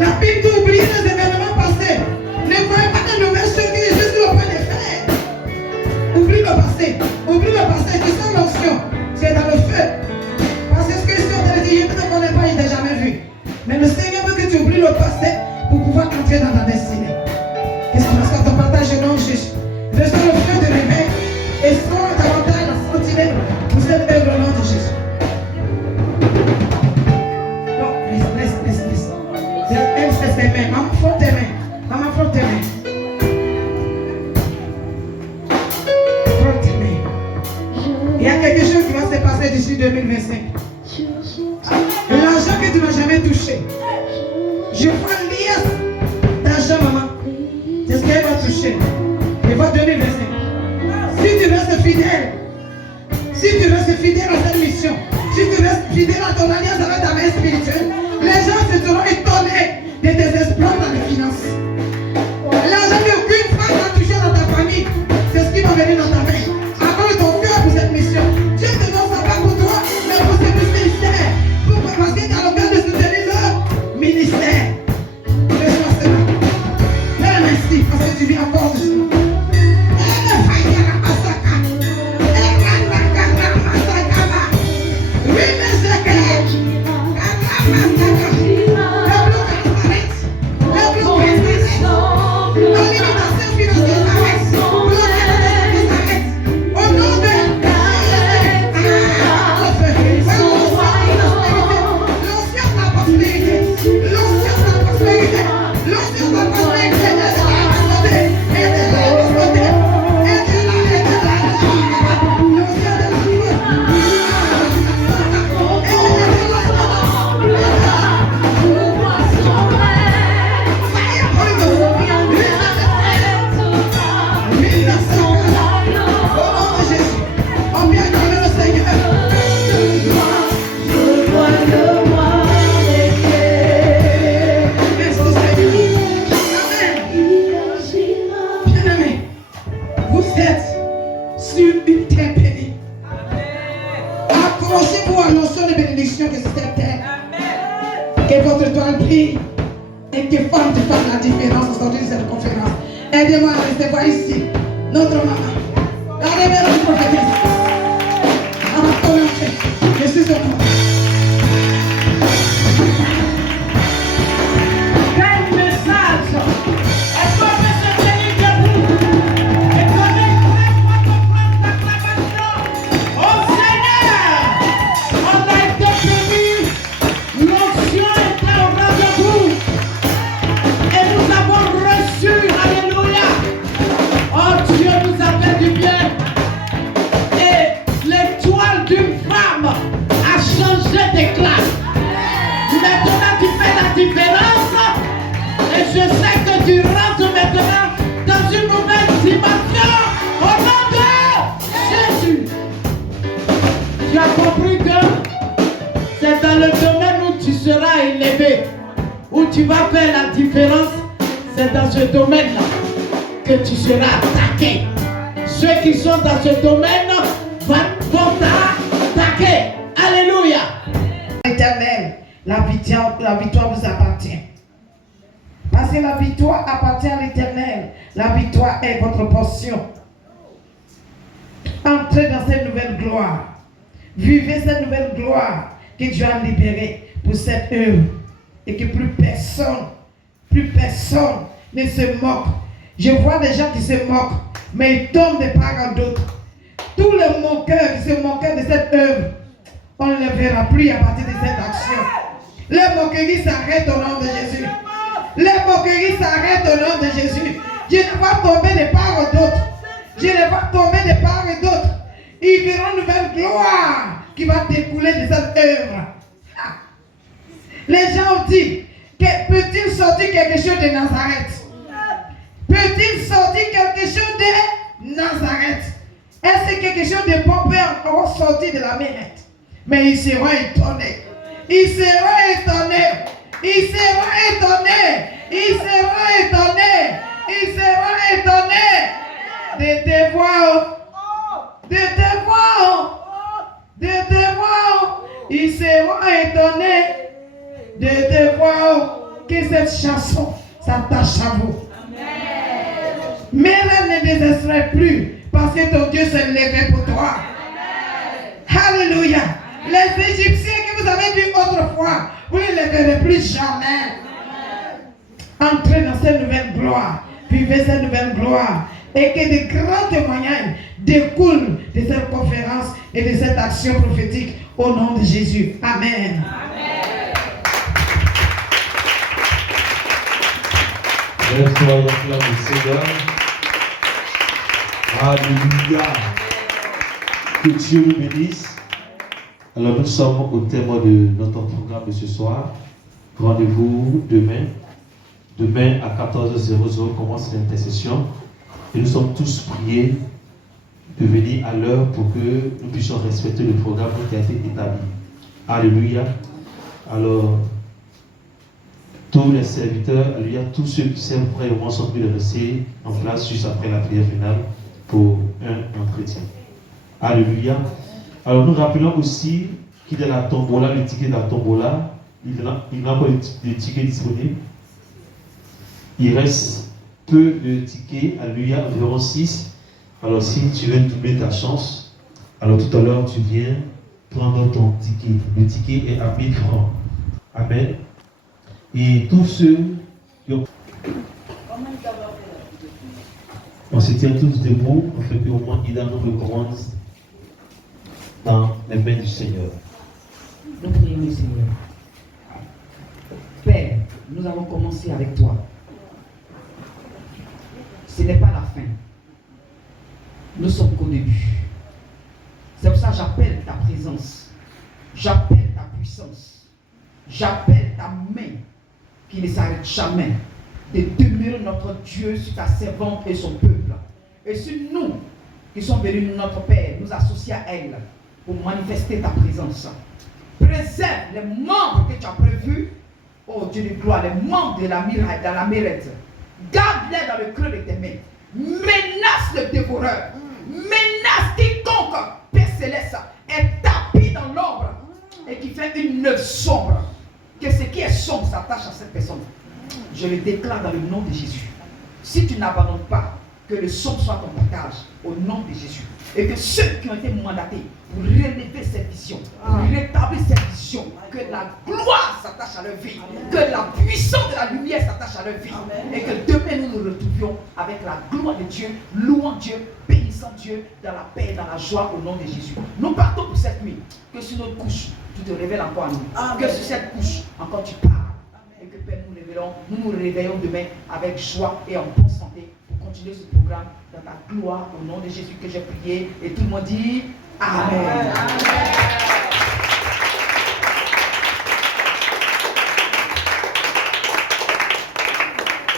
La Bible dit oublier les événements passés. Ne voyez pas de nouvelles choses qui est juste le point de faire. Oublie le passé. Oublie le passé. Tu sens l'onction. Tu es dans le feu. Parce que ce que je suis en train de dire, je ne te connais pas, je ne t'ai jamais vu. Mais le Seigneur veut que tu oublies le passé pour pouvoir entrer dans ta destinée. Qu'est-ce que tu ton partage au nom de Jésus? Reçois le feu de réveil et sois davantage la sentinelle pour cette œuvre au nom de Jésus. Non, laisse. Elle fait ses mains. Maman, frotte tes mains. Maman, frotte tes mains. Frotte tes mains. Il y a quelque chose qui va se passer d'ici 2025. L'argent que tu n'as jamais touché. Je prends une liasse d'argent, maman. C'est ce qu'elle va toucher. Et va 2025. Si tu restes fidèle à cette mission, si tu restes fidèle à ton alliance avec ta mère spirituelle, les gens se seront étonnés de tes exploits dans les finances. L'argent qu'aucune femme n'a touché dans ta famille, c'est ce qui va venir dans ta main. Accorde ton cœur pour cette mission. Dieu te donne ça pas pour toi, mais pour ce ministère. Parce que tu as le cœur de soutenir le ministère. Reçois cela. Père, merci parce que tu viens encore de cela. Aidez-moi à recevoir ici notre maman, la révérende prophétesse. Maman, je suis au courant. Quel message! Est-ce qu'on peut se tenir debout et donner une vraie acclamation au Seigneur? On a été bénis, l'onction était au rendez-vous et nous avons tu vas faire la différence, c'est dans ce domaine-là que tu seras attaqué. Ceux qui sont dans ce domaine vont t'attaquer. Alléluia. Éternel, la victoire vous appartient. Parce que la victoire appartient à l'Éternel. La victoire est votre portion. Entrez dans cette nouvelle gloire. Vivez cette nouvelle gloire que Dieu a libérée pour cette œuvre. Et que plus personne ne se moque. Je vois des gens qui se moquent, mais ils tombent de part en d'autre. Tous les moqueurs qui se moquaient de cette œuvre, on ne les verra plus à partir de cette action. Les moqueries s'arrêtent au nom de Jésus. Les moqueries s'arrêtent au nom de Jésus. Je ne vais pas tomber de part en d'autre. Je ne vais pas tomber de part et d'autre. Ils verront une nouvelle gloire qui va découler de cette œuvre. Ah. Les gens ont dit, peut-il sortir quelque chose de Nazareth? Peut-il sortir quelque chose de Nazareth? Est-ce que quelque chose de bon peut encore sortir de la Mérette? Mais ils seront étonnés. Ils seront étonnés. Ils seront étonnés. Ils seront étonnés. Ils seront étonnés de te voir. De te voir. De te voir. Ils seront étonnés de te voir que cette chanson s'attache à vous. Mais elle ne désespère plus parce que ton Dieu s'est levé pour toi. Alléluia. Les Égyptiens que vous avez vus autrefois, vous ne les verrez plus jamais. Entrez dans cette nouvelle gloire. Vivez cette nouvelle gloire. Et que de grands témoignages découlent de cette conférence et de cette action prophétique au nom de Jésus. Amen. Lève-toi et acclame le Seigneur. Alléluia. Que Dieu nous bénisse. Alors nous sommes au terme de notre programme de ce soir. Rendez-vous demain. Demain à 14h00 commence l'intercession. Et nous sommes tous priés de venir à l'heure pour que nous puissions respecter le programme qui a été établi. Alléluia. Alors, tous les serviteurs, alléluia, tous ceux qui servent vraiment sont pris de rester en place juste après la prière finale pour un entretien. Alléluia. Alors nous rappelons aussi qu'il y a la tombola, le ticket de la tombola, il y a encore des tickets disponibles. Il reste peu de tickets, alléluia, environ 6. Alors si tu veux doubler ta chance, alors tout à l'heure tu viens prendre ton ticket. Le ticket est à 1000 francs. Amen. Et tous ceux qui ont... On se tient tous debout, on fait au moins il a nous recommande dans les mains du Seigneur. Nous prions le Seigneur. Père, nous avons commencé avec toi. Ce n'est pas la fin. Nous sommes qu'au début. C'est pour ça que j'appelle ta présence. J'appelle ta puissance. J'appelle ta main qui ne s'arrête jamais de demeurer notre Dieu sur ta servante et son peuple. Et sur nous qui sommes venus, notre Père, nous associer à elle pour manifester ta présence. Préserve les membres que tu as prévus, oh Dieu de gloire, les membres de la Mérette. Garde-les dans le creux de tes mains. Menace le dévoreur. Menace quiconque, Père Céleste, est tapis dans l'ombre et qui fait une œuvre sombre. Que ce qui est sombre s'attache à cette personne. Je le déclare dans le nom de Jésus. Si tu n'abandonnes pas, que le sombre soit ton partage au nom de Jésus. Et que ceux qui ont été mandatés pour relever cette vision, pour rétablir cette vision, que la gloire s'attache à leur vie, que la puissance de la lumière s'attache à leur vie. Et que demain nous nous retrouvions avec la gloire de Dieu, louant Dieu, bénissant Dieu dans la paix et dans la joie au nom de Jésus. Nous partons pour cette nuit. Que sur notre couche, tu te révèles encore à nous. Amen. Que sur cette couche, encore tu parles. Et que Père, nous nous réveillons demain avec joie et en bonne santé pour continuer ce programme dans ta gloire au nom de Jésus que j'ai prié. Et tout le monde dit Amen. Amen.